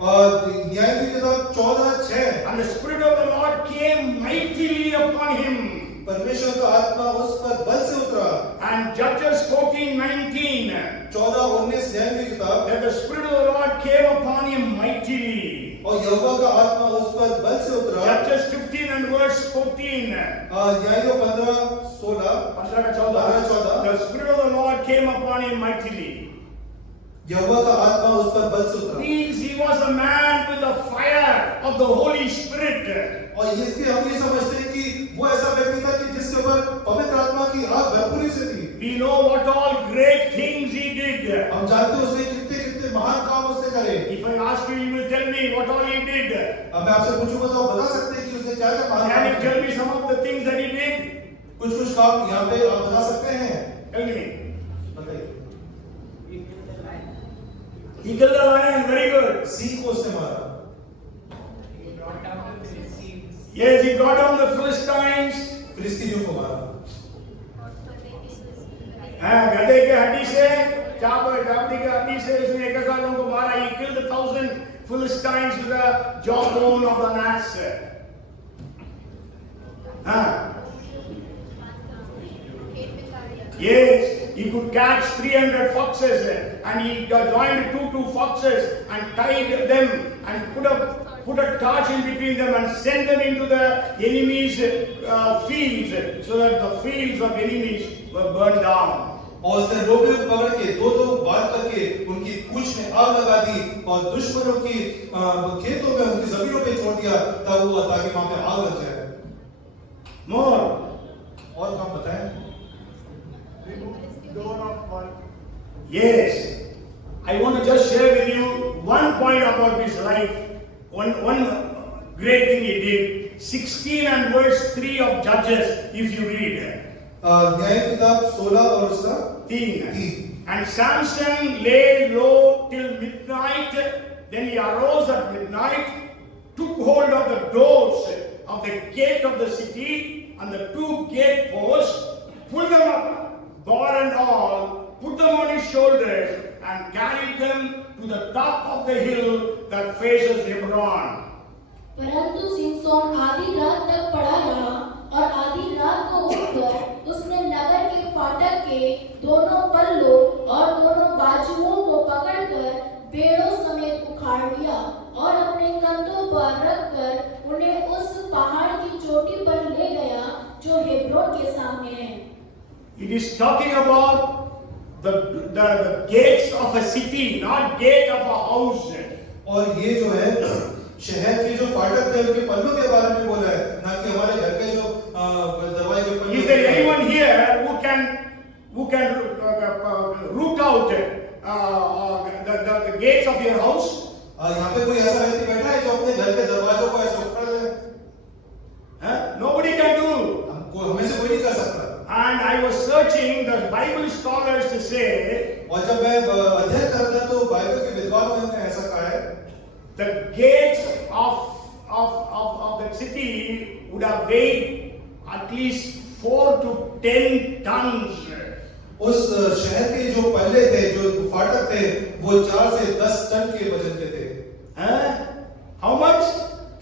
और न्याय की किताब 14:6 And the Spirit of the Lord came mightily upon him. परमेश्वर का आत्मा उस पर बल से उतरा। And Judges 14:19. 14:19 न्याय की किताब That the Spirit of the Lord came upon him mightily. और और यहोवा का आत्मा उस पर बल से उतरा। Judges 15 and verse 14. न्यायों 15-16 15-14 The Spirit of the Lord came upon him mightily. यहोवा का आत्मा उस पर बल से उतरा। Means he was a man with the fire of the Holy Spirit. और इसके हम ये समझते हैं कि वो ऐसा व्यक्ति था कि जिसके ऊपर पवित्र आत्मा की आग भरपूरी से थी। We know what all great things he did. हम जानते हैं उसने कितने कितने महान काम उसने करे। If I ask you, you will tell me what all he did. अब मैं आपसे पूछूंगा तो आप बता सकते हैं कि उसने क्या क्या महान Can you काम tell किए? me some of the things that he did? कुछ काम यहाँ पे आप बता सकते हैं? Tell me. बताइए। He killed a lion. Very good. Singh को उसने मारा। Yes, he brought down the Philistines. फिलिस्तीनियों को मारा। गधे के हड्डी से चाबड़ी के हड्डी से उसने 1000 लोगों को मारा. He killed 1,000 Philistines with the jawbone of an ass. Yes, he could catch 300 foxes and he joined two foxes and tied them and put a torch in between them and sent them into the enemy's fields so that the fields of enemies were burned down. और उसने रोबे को पकड़ के दो बार करके उनकी पूंछ में आग लगा दी और दुश्मनों की खेतों में उनकी जमीनों पे छोड़ दिया ताकि वहां पे आग लग जाए। More. और काम बताएं? Yes, I want to just share with you one point about his life. One great thing he did. 16 and verse 3 of Judges, if you read. न्याय किताब 16 और उसका 3. And Samson lay low till midnight. Then he arose at midnight, took hold of the doors of the gate of the city and the 2 gate posts, pulled them up, bar and all, put them on his shoulders, and carried them to the top of the hill that faces Hebron. परंतु सिमसोन आधी रात तक पड़ा रहा और आधी रात को उठकर उसने नगर के फाटक के दोनों पल्लों और दोनों बाजुओं को पकड़कर पेड़ों समेत उखाड़ लिया और अपने कंधों पर रखकर उन्हें उस पहाड़ की चोटी पर ले गया जो हेब्रोन के सामने है। It is talking about the gates of a city, not gate of a house. और ये जो है शहर के जो फाटक थे उनके पल्लों के बारे में बोला है, ना कि हमारे घर के जो दरवाजे के पल्ले। Is there anyone here who can root out the gates of your house? यहाँ पे कोई ऐसा व्यक्ति बैठा है जो अपने घर के दरवाजों को ऐसे उखाड़ ले? Nobody can do. हमें से कोई नहीं कर सकता। And I was searching the Bible scholars to say, और जब मैं अध्ययन करता तो बाइबल के विद्वानों ने ऐसा कहा है, the gates of the city would have weighed at least 4 to 10 tons. उस शहर के जो पल्ले थे, जो फाटक थे, वो 4 से 10 टन के वजन के थे। How much?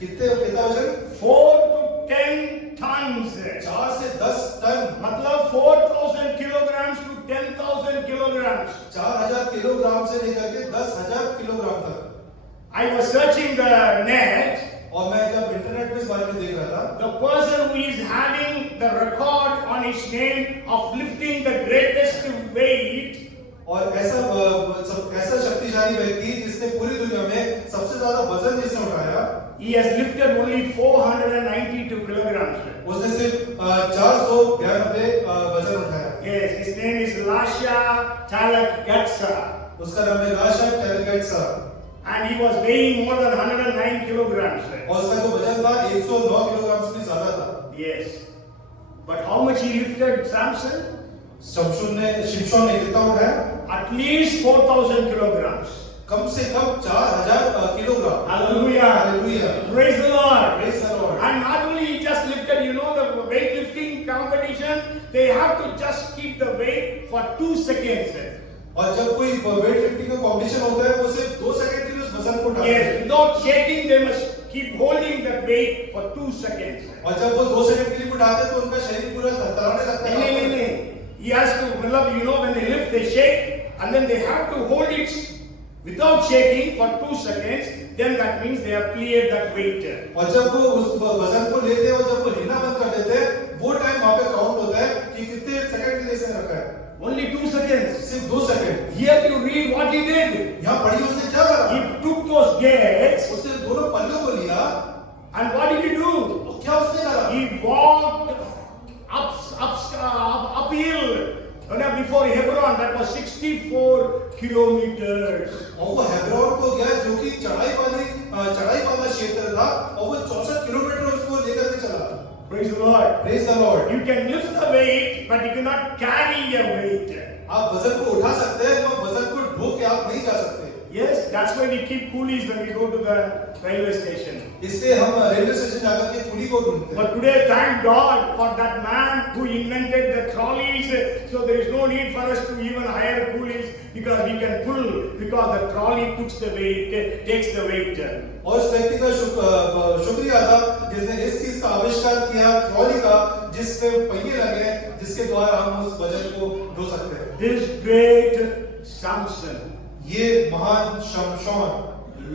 कितना वजन? 4 to 10 tons. 4 से 10 टन। मतलब 4,000 kilograms to 10,000 kilograms. 4,000 किलोग्राम से लेकर के 10,000 किलोग्राम तक। I was searching the net. और मैं जब इंटरनेट में इस बारे में देख रहा था, The person who is having the record on his name of lifting the greatest weight, और ऐसा शक्तिशाली व्यक्ति जिसने पूरी दुनिया में सबसे ज्यादा वजन जिसने उठाया, he has lifted only 492 kilograms. उसने सिर्फ 492 वजन उठाया। Yes, his name is Lasha Talakgatsa. उसका नाम है लाशा टेलगेट्सा। And he was weighing more than 109 kilograms. और उसका जो वजन था 109 किलोग्राम से भी ज्यादा था। Yes. But how much he lifted, Samson? शिमशोन ने कितना उठाया? At least 4,000 kilograms. कम से कम 4,000 kilogram. Hallelujah. Hallelujah. Praise the Lord. Praise the Lord. And not only he just lifted, you know, the weightlifting competition, they have to just keep the weight for 2 seconds. और जब कोई weight lifting का कंपटीशन होता है, वो सिर्फ 2 सेकंड के लिए उस वजन को उठाते हैं। Yes, without shaking, they must keep holding that weight for 2 seconds. और जब वो 2 सेकंड के लिए उठाते हैं, तो उनका शरीर पूरा थरथराने लगता है। नहीं. He has to, you know, when they lift, they shake, and then they have to hold it without shaking for 2 seconds, then that means they have cleared that weight. और जब वो उस वजन को लेते हैं और जब वो हिलना बंद कर देते हैं, वो टाइम वहां पे काउंट होता है कि कितने सेकंड के लिए इसने रखा है। Only 2 seconds. सिर्फ 2 second. Here you read what he did. यहाँ पढ़िए उसने क्या करा। He took those gates, उसने दोनों पल्लों को लिया and what did he do? और क्या उसने करा। He walked uphill. Before Hebron, that was 64 kilometers. और वो हेब्रोन को गया जो कि चढ़ाई वाला क्षेत्र था और वो 64 किलोमीटर उसको लेकर के चला। Praise the Lord. Praise the Lord. You can lift the weight, but you cannot carry a weight. आप वजन को उठा सकते हैं, मगर वजन को ढो के आप नहीं जा सकते। Yes, that's why we keep coolies when we go to the railway station. इसलिए हम रेलवे स्टेशन जाकर के कुली को ढूंढते हैं। But today, thank God for that man who invented the trolleys. So there is no need for us to even hire coolies because we can pull because the trolley takes the weight. और उस व्यक्ति का शुक्रिया था जिसने इस चीज का आविष्कार किया ट्रॉली का, जिसपे पहिए लगे, जिसके द्वारा हम उस वजन को ढो सकते हैं। This great Samson, ये महान शमशोन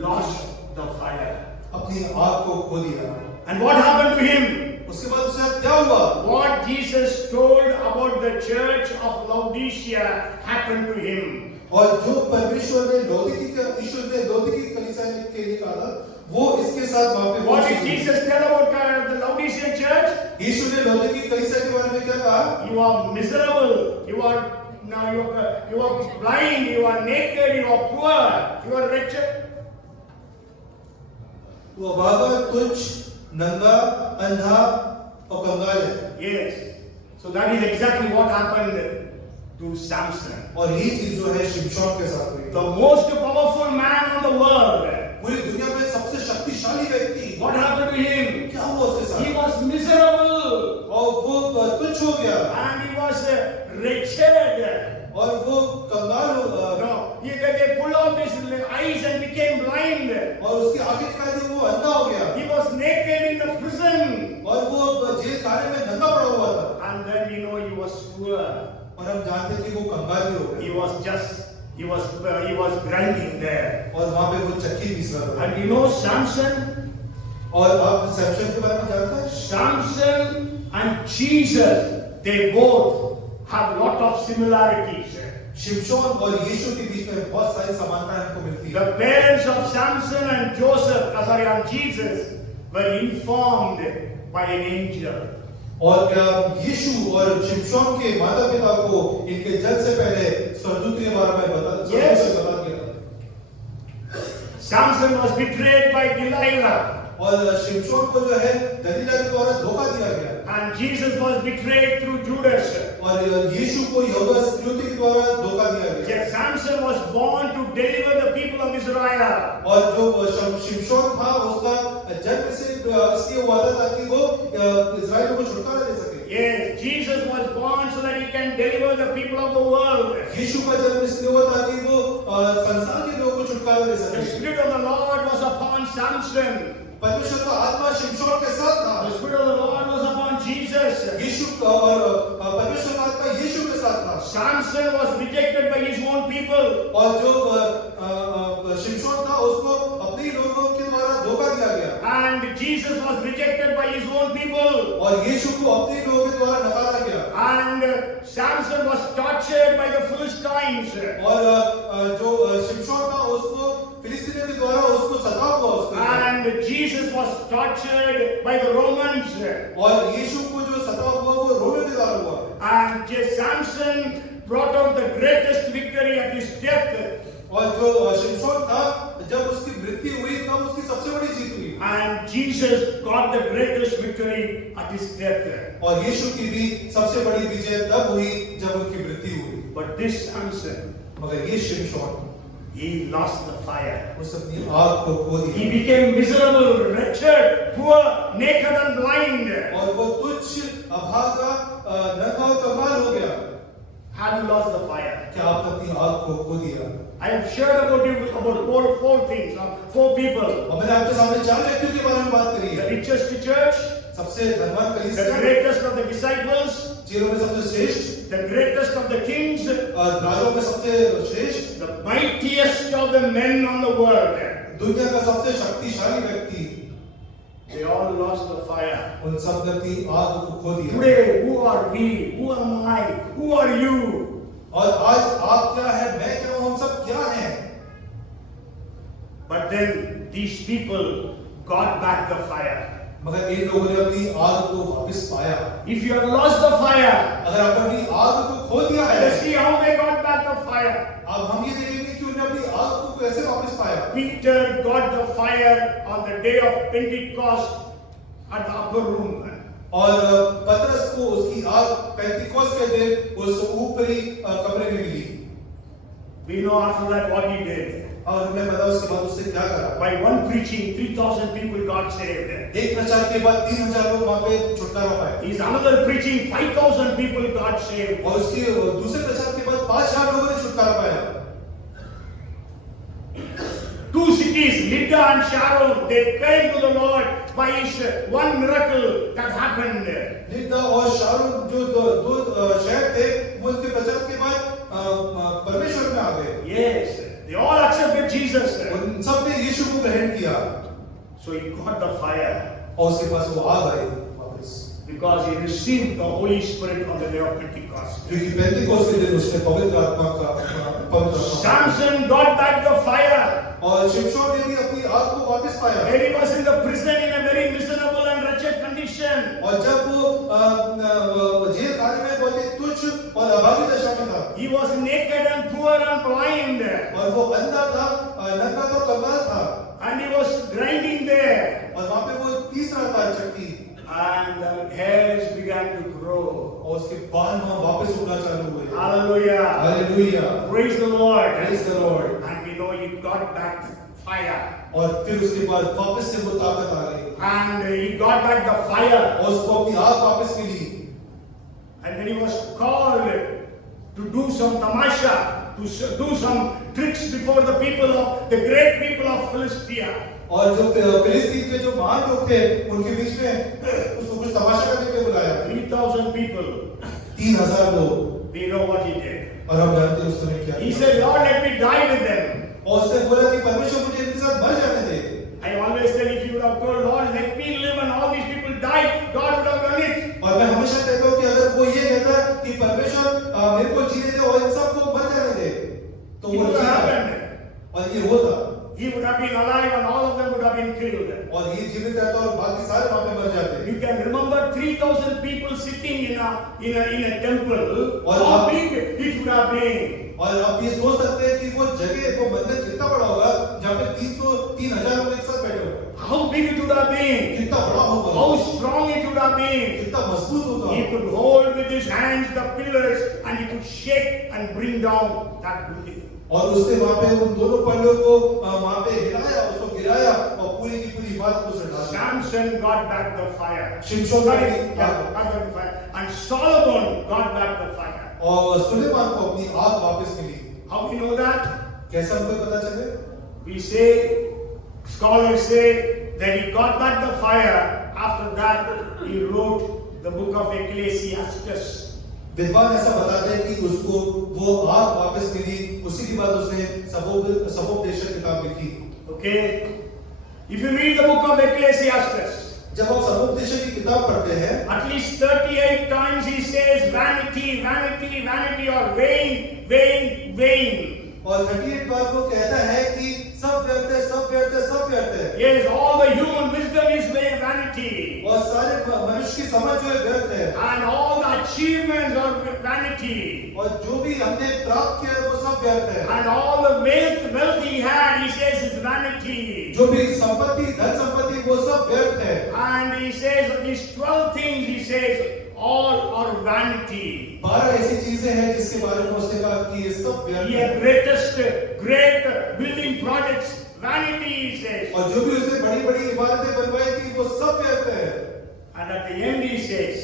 lost the fire. अपनी आग को खो दिया। And what happened to him? उसके बाद उसके साथ क्या हुआ? What Jesus told about the church of Laodicea happened to him. और जो परमेश्वर ने लौदीकी कलीसिया के लिए कहा था, वो इसके साथ वहां पे What did Jesus tell about the Laodicean church? यीशु ने लौदीकी कलीसिया के बारे में क्या कहा? You are miserable. You are blind. You are naked. You are poor. You are wretched. वो अभागा, तुच्छ, नंगा, अंधा और कंगाल है। Yes. So that is exactly what happened to Samson. और ये चीज जो है शिमशोन के साथ हुई। The most powerful man on the world. पूरी दुनिया में सबसे शक्तिशाली व्यक्ति। What happened to him? क्या हुआ उसके साथ? He was miserable. और वो तुच्छ हो गया। And he was wretched. और वो कंगाल हो गया। They pulled out his eyes and became blind. और उसकी आंखें निकाल दी, वो अंधा हो गया। He was naked in the prison. और वो जेल खाने में नंगा पड़ा हुआ था। And then he was poor. और हम जानते हैं कि वो कंगाल भी हो गया। He was grinding there. और वहां पे वो चक्की पीस रहा था। And Samson. और आप सैमसन के बारे में जानते हैं? Samson and Jesus, they both have lot of similarities. शिमशोन और यीशु के बीच में बहुत सारी समानताएं हमको मिलती The है। parents of Samson and Jesus were informed by an angel. और यीशु और शिमशोन के माता पिता को इनके जन्म से पहले स्वर्गदूत के बारे में बता दिया। Samson was betrayed by Delilah. और शिमशोन को जो है दलीला के द्वारा धोखा दिया गया। And Jesus was betrayed through Judas. और यीशु को यहोवा इस्करियोती के द्वारा धोखा दिया गया। Yet Samson was born to deliver the people of Israel. और जो शिमशोन था उसका जन्म से इसलिए हुआ था ताकि वो इस्राएल को छुटकारा दे सके। Yes, Jesus was born so that he can deliver the people of the world. यीशु का जन्म इसलिए हुआ ताकि वो संसार के लोगों को छुटकारा दे The सके। Spirit of the Lord was upon Samson. परमेश्वर का आत्मा शिमशोन के साथ था। The Spirit of the Lord was upon Jesus. यीशु और परमेश्वर का आत्मा यीशु के साथ था। Samson was rejected by his own people. और जो शिमशोन था उसको अपने लोगों के द्वारा धोखा दिया गया। And Jesus was rejected by his own people. और यीशु को अपने लोगों के द्वारा नकारा गया। And Samson was tortured by the Philistines. और जो शिमशोन था उसको फिलिस्तीनियों के द्वारा उसको सताया हुआ उसको। And Jesus was tortured by the Romans. और यीशु को जो सताया हुआ वो रोमियों के द्वारा हुआ। And Samson brought out the greatest victory at his death. और जो शिमशोन था जब उसकी मृत्यु हुई तब उसकी सबसे बड़ी जीत हुई। And Jesus got the greatest victory at his death. और यीशु की भी सबसे बड़ी विजय तब हुई जब उनकी मृत्यु हुई। But this Samson, मगर ये शिमशोन he lost the fire. उस अपनी आग को खो दिया। He became miserable, wretched, poor, naked and blind. और वो तुच्छ, अभागा, नंगा और कंगाल हो गया। Have you lost the fire? क्या आपने अपनी आग को खो दिया? I have shared about you about four things, 4 people. और मैंने आपके सामने 4 व्यक्तियों के बारे में बात करी The है। richest church, सबसे धनवान the कलीसिया, greatest of the disciples, चेलों में सबसे श्रेष्ठ, the greatest of the kings, राजों में सबसे श्रेष्ठ, the mightiest of the men on the world, दुनिया का सबसे शक्तिशाली व्यक्ति, they all lost the fire. उन सब ने अपनी आग को खो दिया। Today, who are we? Who am I? Who are you? और आज आप क्या है, मैं क्या हूं, हम सब क्या हैं? But then these people got back the fire. मगर इन लोगों ने अपनी आग को वापस पाया। If you have lost the fire, अगर आपने अपनी आग को खो दिया है, let's see how they got back the fire. अब हम ये देखेंगे कि उन्होंने अपनी आग को कैसे वापस पाया। Peter got the fire on the day of Pentecost at the upper room. और पतरस को उसकी आग पेंटिकोस्ट के दिन उस ऊपरी कमरे में मिली। We know after that what he did. और हमें पता उसके बाद उसने क्या करा। By one preaching, 3,000 people got saved. एक प्रचार के बाद 3,000 लोग वहाँ पे छुटकारा पाए। His another preaching, 5,000 people got saved. और उसके दूसरे प्रचार के बाद 5,000 लोगों ने छुटकारा पाया। Two cities, Lydda and Sharon, they came to the Lord by his one miracle that happened. लिड्डा और शारून जो दो शहर थे, वो उनके प्रचार के बाद परमेश्वर में आ गए। Yes, they all accepted Jesus. उन सब ने यीशु को ग्रहण किया। So he got the fire और उसके पास वो आग आई वापस। because he received the Holy Spirit on the day of Pentecost. क्योंकि पेंटिकोस्ट के दिन उसने पवित्र आत्मा का Samson got back the fire. और शिमशोन ने भी अपनी आग को वापस पाया। When he was in the prison in a very miserable and wretched condition. और जब वो जेल खाने में बहुत ही तुच्छ और अभागी दशा में था। He was naked and poor and blind. और वो अंधा था, नंगा था, कंगाल था। And he was grinding there. और वहाँ पे वो पीस रहा था चक्की। And the hairs began to grow. और उसके बाल वहाँ वापस उगना चालू हुए। Hallelujah. Hallelujah. Praise the Lord. Praise the Lord. And we know he got back the fire. और फिर उसके बाद वापस से वो ताकत आ गई। And he got back the fire. और उसको अपनी आग वापस मिली। And when he was called to do some tamasha, to do some tricks before the people of the great people of Philistia. और जो फिलिस्तीन के जो महान लोग थे, उनके बीच में उसको कुछ तमाशा करने के लिए बुलाया। 3,000 people. 3,000 लोग। We know what he did. और हम जानते हैं उसने क्या He किया। said, Lord, let me die with them. और उसने बोला कि परमेश्वर मुझे इनके साथ मर जाने दे। I always said, if you would have told, Lord, let me live and all these people die, God would have done it. और मैं हमेशा कहता हूँ कि अगर वो ये कहता कि परमेश्वर मेरे को जीने दे और इन सबको मर जाने दे, तो It वो would have जीता। happened. और ये होता। He would have been alive and all of them would have been killed. और ये जीवित रहता और बाकी सारे वहाँ पे मर जाते। You can remember 3,000 people sitting in a temple. और How आप- big it would have been. और आप ये सोच सकते हैं कि वो जगह, वो मंदिर कितना बड़ा होगा, जहाँ पे 3,000 लोग एक साथ बैठे होंगे। How big it would have been. कितना बड़ा होगा, How strong it would have been. कितना मजबूत होगा। He could hold with his hands the pillars and he could shake and bring down that building. और उसने वहाँ पे उन दोनों पल्लों को वहाँ पे हिलाया, उसको गिराया और पूरी की पूरी इमारत को उसे ढा दिया। Samson got back the fire. शिमशोन Sorry, ने got back the fire. And Solomon got back the fire. और सुलेमान को अपनी आग वापस मिली। How we know that? कैसे हमको पता चले? We say, scholars say that he got back the fire. After that, he wrote the book of Ecclesiastes. विद्वान ऐसा बताते हैं कि उसको वो आग वापस मिली, उसी के बाद उसने सबोपदेशक किताब लिखी। Okay? If you read the book of Ecclesiastes, जब आप सबोपदेशक की किताब पढ़ते हैं, at least 38 times he says vanity, vanity, vanity, or vain, vain, vain. और 38 बार वो कहता है कि सब व्यर्थ है, सब व्यर्थ है, सब व्यर्थ है। Yes, all the human wisdom is vanity. और सारे मनुष्य की समझ जो है व्यर्थ है। And all the achievements are vanity. और जो भी हमने प्राप्त किया है वो सब व्यर्थ है। And all the wealth he had, he says is vanity. जो भी संपत्ति, धन संपत्ति वो सब व्यर्थ है। And he says these 12 things, he says all are vanity. 12 ऐसी चीजें हैं जिसके बारे में उसने कहा कि ये सब व्यर्थ He है। had great building projects, vanity, he says. और जो भी उसने बड़ी बड़ी इमारतें बनवाई थी वो सब व्यर्थ है। And at the end he says,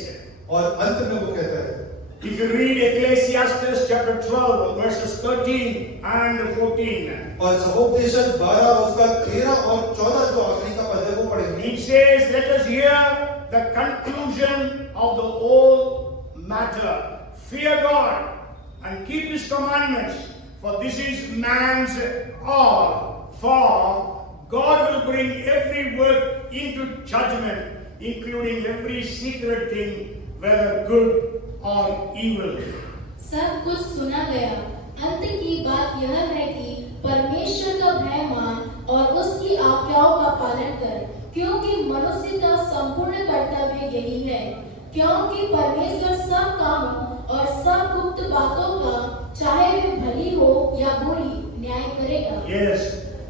और अंत में वो कहता है, if you read Ecclesiastes chapter 12 verses 13 and 14, और सबोपदेशक 12 उसका 13 और 14 जो आखिरी का पद है वो पढ़ेंगे। he says, let us hear the conclusion of the whole matter. Fear God and keep his commandments, For this is man's all. For God will bring every work into judgment, including every secret thing, whether good or evil. सब कुछ सुना गया। अंत की बात यह है कि परमेश्वर का भय मान और उसकी आज्ञाओं का पालन कर, क्योंकि मनुष्य का संपूर्ण कर्तव्य यही है। क्योंकि परमेश्वर सब कामों और सब गुप्त बातों का, चाहे वे भली हो या बुरी, न्याय करेगा। Yes,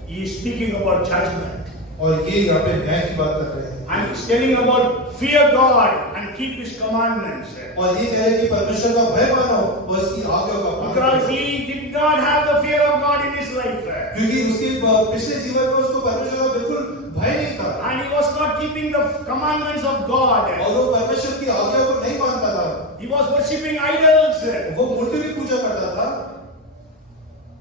he is speaking about judgment. और ये यहाँ पे न्याय की बात कर रहे हैं। And he's telling about fear God and keep his commandments. और ये कह रहे हैं कि परमेश्वर का भय मानो और उसकी आज्ञा का पालन Because करो। he did not have the fear of God in his life. क्योंकि उसके पिछले जीवन में उसको परमेश्वर का बिल्कुल भय नहीं था And he was not keeping the commandments of God. और वो परमेश्वर की आज्ञा को नहीं मानता था। He was worshipping idols. वो मूर्ति की पूजा करता था।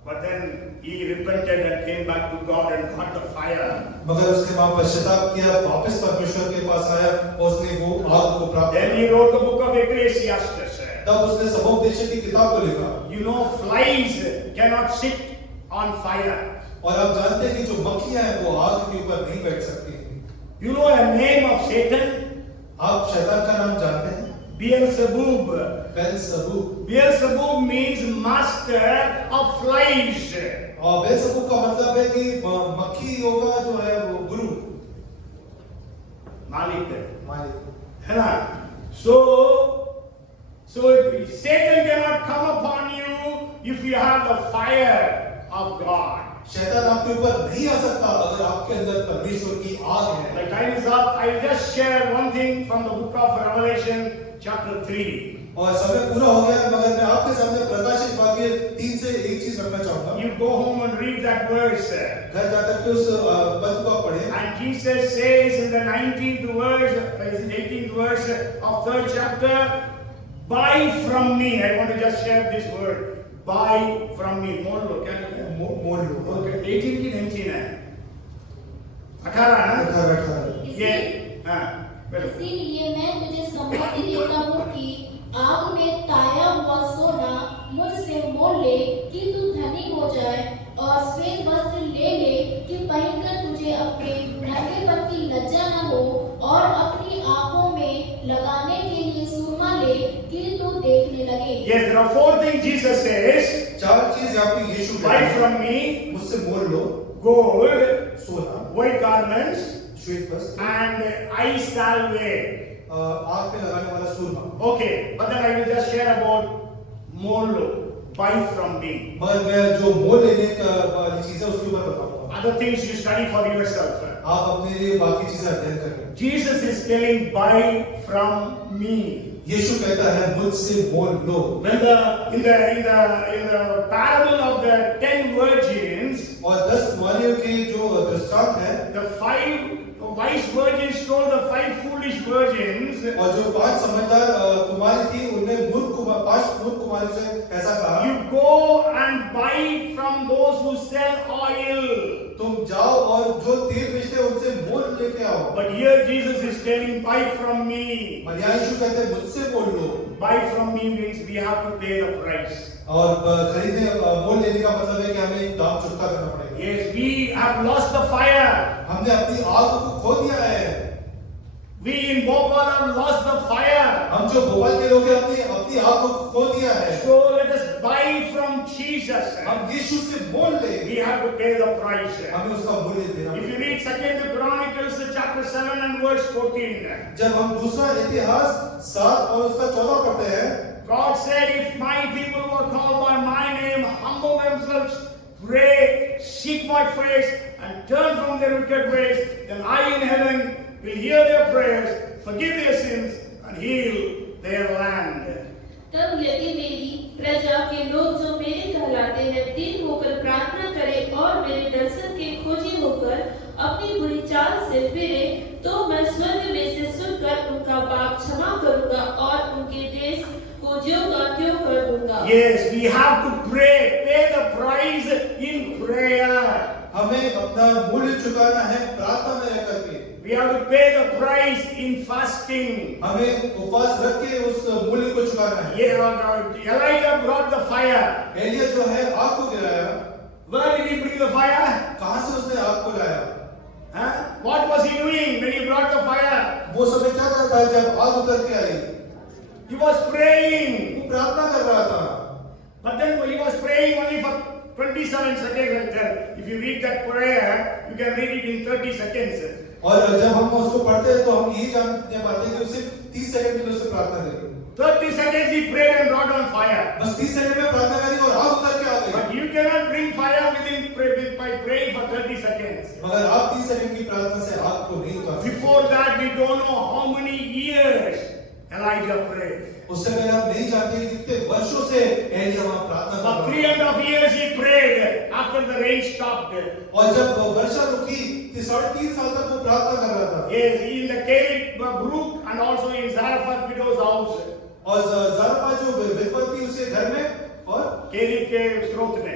But then he repented and came back to God and got the fire. मगर उसने वहाँ पश्चाताप किया, वापस परमेश्वर के पास आया और उसने वो आग को प्राप्त Then he किया। wrote the book of Ecclesiastes. तब उसने समुपदेशक की किताब को लिखा। You know, flies cannot sit on fire. और आप जानते हैं कि जो मक्खियां हैं वो आग के ऊपर नहीं बैठ सकती। You know the name of Satan? आप शैतान का नाम जानते हैं? Beelzebub. बेलजबूब। Beelzebub means master of flies. और बेलजबूब का मतलब है कि मक्खियों का जो है वो गुरु, मालिक मालिक। है ना? So Satan cannot come upon you if you have the fire of God. शैतान आपके ऊपर नहीं आ सकता अगर आपके अंदर परमेश्वर की आग है। My time is up. I'll just share one thing from the book of Revelation, chapter 3. और समय पूरा हो गया मगर मैं आपके सामने प्रकाशित वाक्य 3 से एक चीज रखना चाहूंगा। You go home and read that verse. घर जाकर के उस पद को पढ़ें। And Jesus says in the 19th verse, 18th verse of 3rd chapter, buy from me. I want to just share this word. Buy from me. मोल लो क्या कहते हैं? मोल लो। Okay, 18 की 19 है। 18 ना? 18। ये हाँ बोलो। इसीलिए मैं तुझे सम्मति देता हूँ कि आग में ताया हुआ सोना मुझसे मोल ले कि तू धनी हो जाए, और श्वेत वस्त्र ले ले कि पहनकर तुझे अपने नंगेपन की लज्जा न हो, और अपनी आंखों में लगाने के लिए सुरमा ले कि तू देखने लगे। Yes, there are 4 things Jesus says. 4 चीज यहाँ पे यीशु Buy कहते हैं। from me मुझसे मोल लो, gold, सोना, white garments, श्वेत वस्त्र, and eye salve. आग में लगाने वाला सुरमा। Okay, but then I will just share about Molo. Buy from me. मगर मैं जो मोल लेने का वाली चीज है उसके ऊपर बताऊंगा। Other things you study for yourself. आप अपने लिए बाकी चीजें अध्ययन करें। Jesus is telling, buy from me. यीशु कहता है मुझसे मोल लो। When in the parable of the 10 virgins, और 10 कुमारियों के जो दृष्टांत है, the 5 wise virgins told the 5 foolish virgins, और जो 5 समझदार कुमारी थी उन्हें 5 मूर्ख कुमारियों से ऐसा कहा, you go and buy from those who sell oil. तुम जाओ और जो तेल बेचते हैं उनसे मोल लेके आओ। But here Jesus is telling, buy from me. और यहाँ यीशु कहते हैं मुझसे मोल लो। Buy from me means we have to pay the price. और खरीदने मोल लेने का मतलब है कि हमें दाम चुकता करना पड़ेगा। Yes, we have lost the fire. हमने अपनी आग को खो दिया है। We in Bhopal have lost the fire. हम जो भोपाल के लोग हैं अपनी आग को खो दिया है। So let us buy from Jesus. हम यीशु से मोल ले। We have to pay the price. हमें उसका मूल्य देना If you पड़ेगा। read 2 Chronicles chapter 7 and verse 14, जब हम दूसरा इतिहास 7 और उसका 14 पढ़ते हैं, God said, if my people who are called by my name humble themselves, pray, seek my face, and turn from their wicked ways, then I in heaven will hear their prayers, forgive their sins, and heal their land. तब यदि मेरी प्रजा के लोग जो मेरे कहलाते हैं दीन होकर प्रार्थना करें और मेरे दर्शन के खोजी होकर अपनी बुरी चाल से फिरे, तो मैं स्वर्ग में से सुनकर उनका पाप क्षमा करूंगा और उनके देश को ज्यों का त्यों कर दूंगा। Yes, we have to pray, pay the price in prayer. हमें अपना मूल्य चुकाना है प्रार्थना में रह करके। We have to pay the price in fasting. हमें उपवास रख के उस मूल्य को चुकाना है। Elijah brought the fire. Elia जो है आग को गिराया। Where did he bring the fire? कहां से उसने आग को लाया? What was he doing when he brought the fire? वो समय क्या कर रहा था जब आग उतर के आई? He was praying. वो प्रार्थना कर रहा था। But then he was praying only for 27 seconds like that. If you read that prayer, you can read it in 30 seconds. और जब हम उसको पढ़ते हैं तो हम यही जानते पाते हैं कि सिर्फ 30 सेकंड के लिए उससे प्रार्थना करी। 30 seconds he prayed and brought on fire. बस 30 सेकंड में प्रार्थना करी और आग उतर के आ गई। But you cannot bring fire by praying for 30 seconds. मगर आप 30 सेकंड की प्रार्थना से आग को नहीं उतार सकते। Before that, we don't know how many years Elijah prayed. उससे पहले हम नहीं जानते कि कितने वर्षों से एलिया वहां प्रार्थना कर रहा For था। 3.5 years he prayed after the rain stopped. और जब वर्षा रुकी 3.5 साल तक वो प्रार्थना कर रहा था। Yes, in the Kerit brook and also in Zarephath widow's house. और ज़ारफा जो विधवा थी उसके घर में और Kerit के स्रोत में.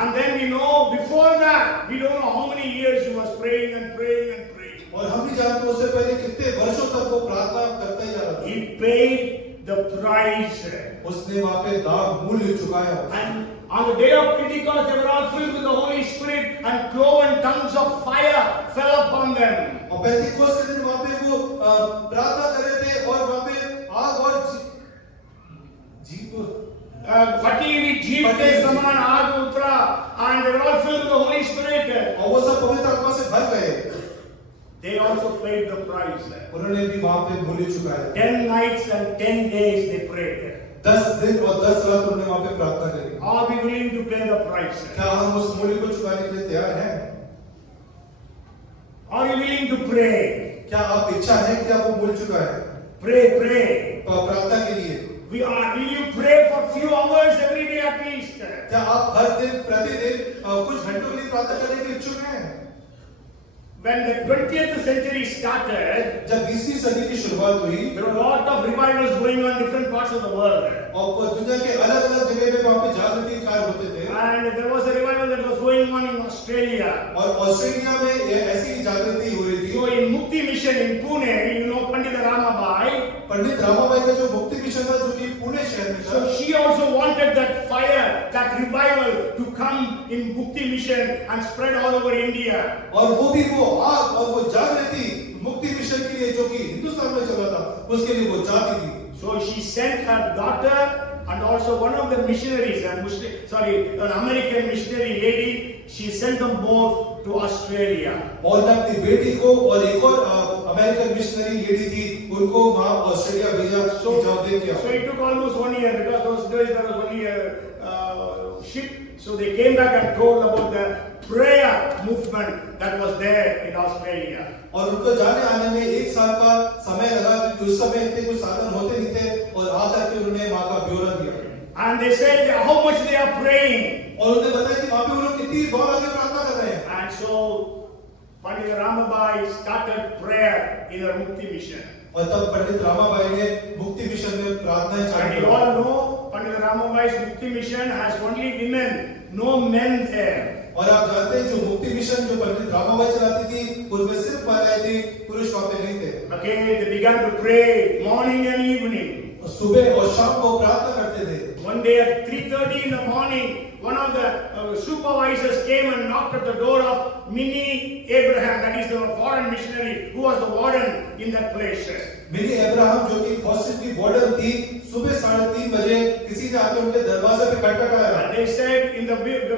And then we know before that, we don't know how many years he was praying and praying and praying. और हम भी जानते हैं उससे पहले कितने वर्षों तक वो प्रार्थना करता ही जा रहा था। He paid the price. उसने वहां पे दाम मूल्य चुकाया। And on the day of Pentecost, they were all filled with the Holy Spirit, and cloven tongues of fire fell upon them. और पेंटिकोस्ट के दिन वहां पे वो प्रार्थना कर रहे थे और वहां पे आग और जीप फटी हुई जीप के समान आग उतरा, and they were all filled with the Holy Spirit. और वो सब पवित्र आत्मा से भर गए। They also paid the price. उन्होंने भी वहां पे मूल्य चुकाया। 10 nights and 10 days they prayed. 10 दिन और 10 रात उन्होंने वहां पे प्रार्थना करी। Are we willing to pay the price? क्या हम उस मूल्य को चुकाने के लिए तैयार हैं? Are you willing to pray? क्या आप इच्छा है कि आप वो मूल्य चुकाएं? Pray. प्रार्थना के लिए Will you pray for few hours every day at least? क्या आप हर दिन प्रतिदिन कुछ घंटों के लिए प्रार्थना करने के इच्छुक हैं? When the 20th century started, जब 20वीं सदी की शुरुआत हुई, there were a lot of revivals going on in different parts of the world. और दुनिया के अलग-अलग जगह पे वहाँ पे जागृति कार्य होते थे। And there was a revival that was going on in Australia. और ऑस्ट्रेलिया में ये ऐसी जागृति हो रही थी। So in Mukti Mission in Pune, you know Pandit Ramabai. पंडित रामाबाई का जो मुक्ति मिशन था, जो कि पुणे शहर में था। So she also wanted that fire, that revival to come in Mukti Mission and spread all over India. और वो भी वो आग और वो जागृति मुक्ति मिशन के लिए जो कि हिंदुस्तान में चल रहा था, उसके लिए वो चाहती थी। So she sent her daughter and also one of the missionaries, an American missionary lady, she sent them both to Australia. और ने अपनी बेटी को और एक और अमेरिकन मिशनरी लेडी थी, उनको वहाँ ऑस्ट्रेलिया भेजा। So it took almost 1 year because those days there was only a ship. So they came back and told about the prayer movement that was there in Australia. और उनको जाने आने में 1 साल का समय लगा क्योंकि उस समय इतने कुछ साधन होते नहीं थे और आकर के उन्होंने वहाँ का ब्यौरा दिया। And they said how much they are praying. और उन्होंने बताया कि वहाँ पे वो लोग कितनी बहुत आगे प्रार्थना कर रहे हैं। And so Pandit Ramabai started prayer in her Mukti Mission. और तब पंडित रामाबाई ने मुक्ति मिशन में प्रार्थनाएं And चालू you की। all know Pandit Ramabai's Mukti Mission has only women, no men there. और आप जानते हैं जो मुक्ति मिशन जो पंडित रामाबाई चलाती थी, उसमें सिर्फ महिलाएं थी, पुरुष वहाँ पे नहीं थे। Okay, they began to pray morning and evening. सुबह और शाम को प्रार्थना करते थे। One day at 3:30 in the morning, one of the supervisors came and knocked at the door of Minnie Abraham, that is the foreign missionary who was the warden in that place. Mini Abraham जो कि हॉस्टल की वार्डन थी, सुबह 3:30 बजे किसी ने आकर उनके दरवाजे पे खटखटाया। And they said in the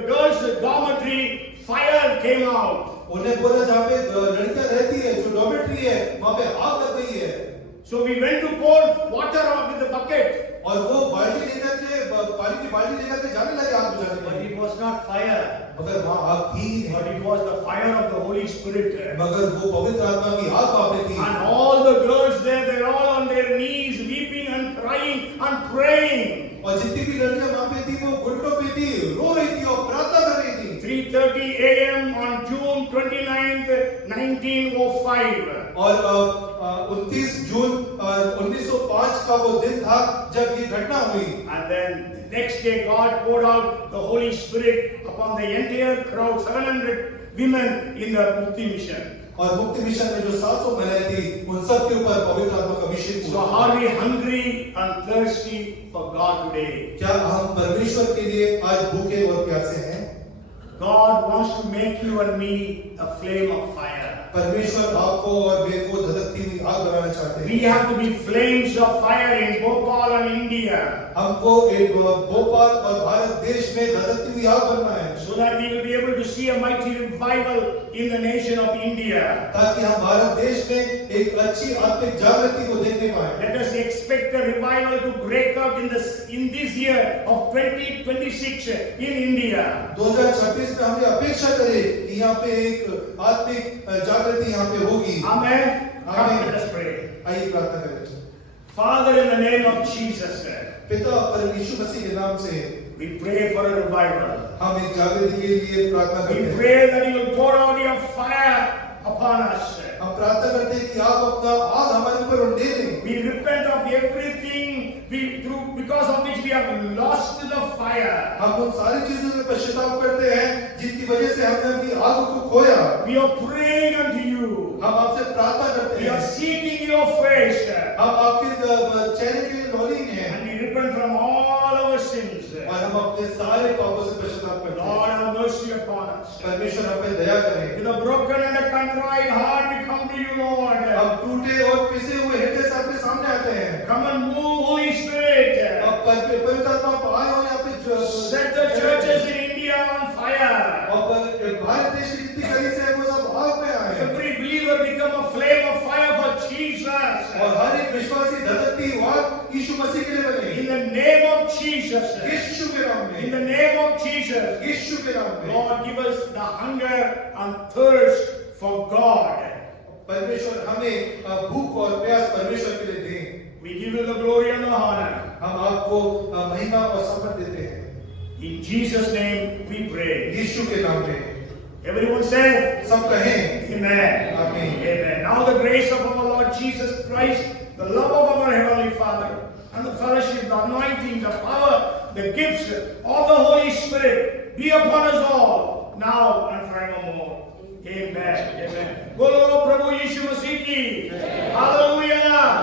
girls' dormitory, fire came out. उन्हें बोला जहाँ पे लड़कियां रहती है, जो डॉर्मेट्री है, वहाँ पे आग लग गई है। So we went to pour water out with the bucket. और वो बाल्टी लेकर के पानी की बाल्टी लेकर के जाने लगे आग बुझाने के But लिए। it was not fire. मगर वहाँ आग थी ही नहीं। But it was the fire of the Holy Spirit. मगर वो पवित्र आत्मा की आग वहाँ पे थी। And all the girls there, they're all on their knees, weeping and crying and praying. और जितनी भी लड़कियां वहाँ पे थी, वो घुटनों पे थी, रो रही थी और प्रार्थना कर रही थी। 3:30 a.m. on June 29th, 1905. और 29 जून 1905 का वो दिन था जब ये घटना हुई। And then the next day God poured out the Holy Spirit upon the entire crowd, 700 women in the Mukti mission. और मुक्ति मिशन में जो 700 महिलाएं थी उन सब के ऊपर पवित्र आत्मा का अभिषेक So हुआ। are we hungry and thirsty for God today? क्या हम परमेश्वर के लिए आज भूखे और प्यासे हैं? God wants to make you and me a flame of fire. परमेश्वर आपको और मेरे को धधकती हुई आग बनाना चाहते We हैं। have to be flames of fire in Bhopal and India, हमको एक भोपाल और भारत देश में धधकती हुई आग बनना है, so that we will be able to see a mighty revival in the nation of India. ताकि हम भारत देश में एक अच्छी आत्मिक जागृति को देखने पाए। Let us expect a revival to break out in this year of 2026 in India. 2026 में हमें अपेक्षा करें कि यहाँ पे एक आत्मिक जागृति यहाँ पे होगी। Amen. Come, let us pray. आइए प्रार्थना करें। Father, in the name of Jesus, पिता परम यीशु मसीह के नाम से we pray for a revival. हम एक जागृति के लिए प्रार्थना We करते हैं। pray that you will pour out your fire upon us. हम प्रार्थना करते हैं कि आप अपना आग हमारे ऊपर उंडेल दें। We repent of everything because of which we have lost the fire. हम उन सारी चीजों में पश्चाताप करते हैं जिनकी वजह से हमने अपनी आग को खोया। We are praying unto you. हम आपसे प्रार्थना करते We are हैं। seeking your face. हम आपके चेहरे के लिए लौलिंग हैं And we repent from all our sins. और हम अपने सारे पापों से पश्चाताप करते Lord, हैं। have mercy upon us. परमेश्वर हम पे दया करें। With a broken and a contrite heart, we come to you, Lord. हम टूटे और पिसे हुए हृदय से आपके सामने आते हैं। Come and move, Holy Spirit. अब पवित्र आत्मा आप आए और यहाँ पे Set the churches in India on fire. और भारत देश की जितनी कलीसिया है वो सब आग में आए। Every believer become a flame of fire for Jesus. और हर एक विश्वासी धधकती आग यीशु मसीह के लिए बने। In the name of Jesus. यीशु के नाम In में। the name of Jesus. यीशु के नाम में। Lord, give us the hunger and thirst for God. परमेश्वर हमें भूख और प्यास परमेश्वर के लिए दें। We give you the glory and the honor. हम आपको महिमा और सम्मान देते हैं। In Jesus' name we pray. यीशु के नाम में। Everyone say, सब कहें Amen. आमीन। Amen. Now the grace of our Lord Jesus Christ, the love of our Heavenly Father, and the fellowship, the anointing, the power, the gifts of the Holy Spirit be upon us all, now and forevermore. Amen. Amen. Bolo Prabhu Yishu Masih ki. Hallelujah.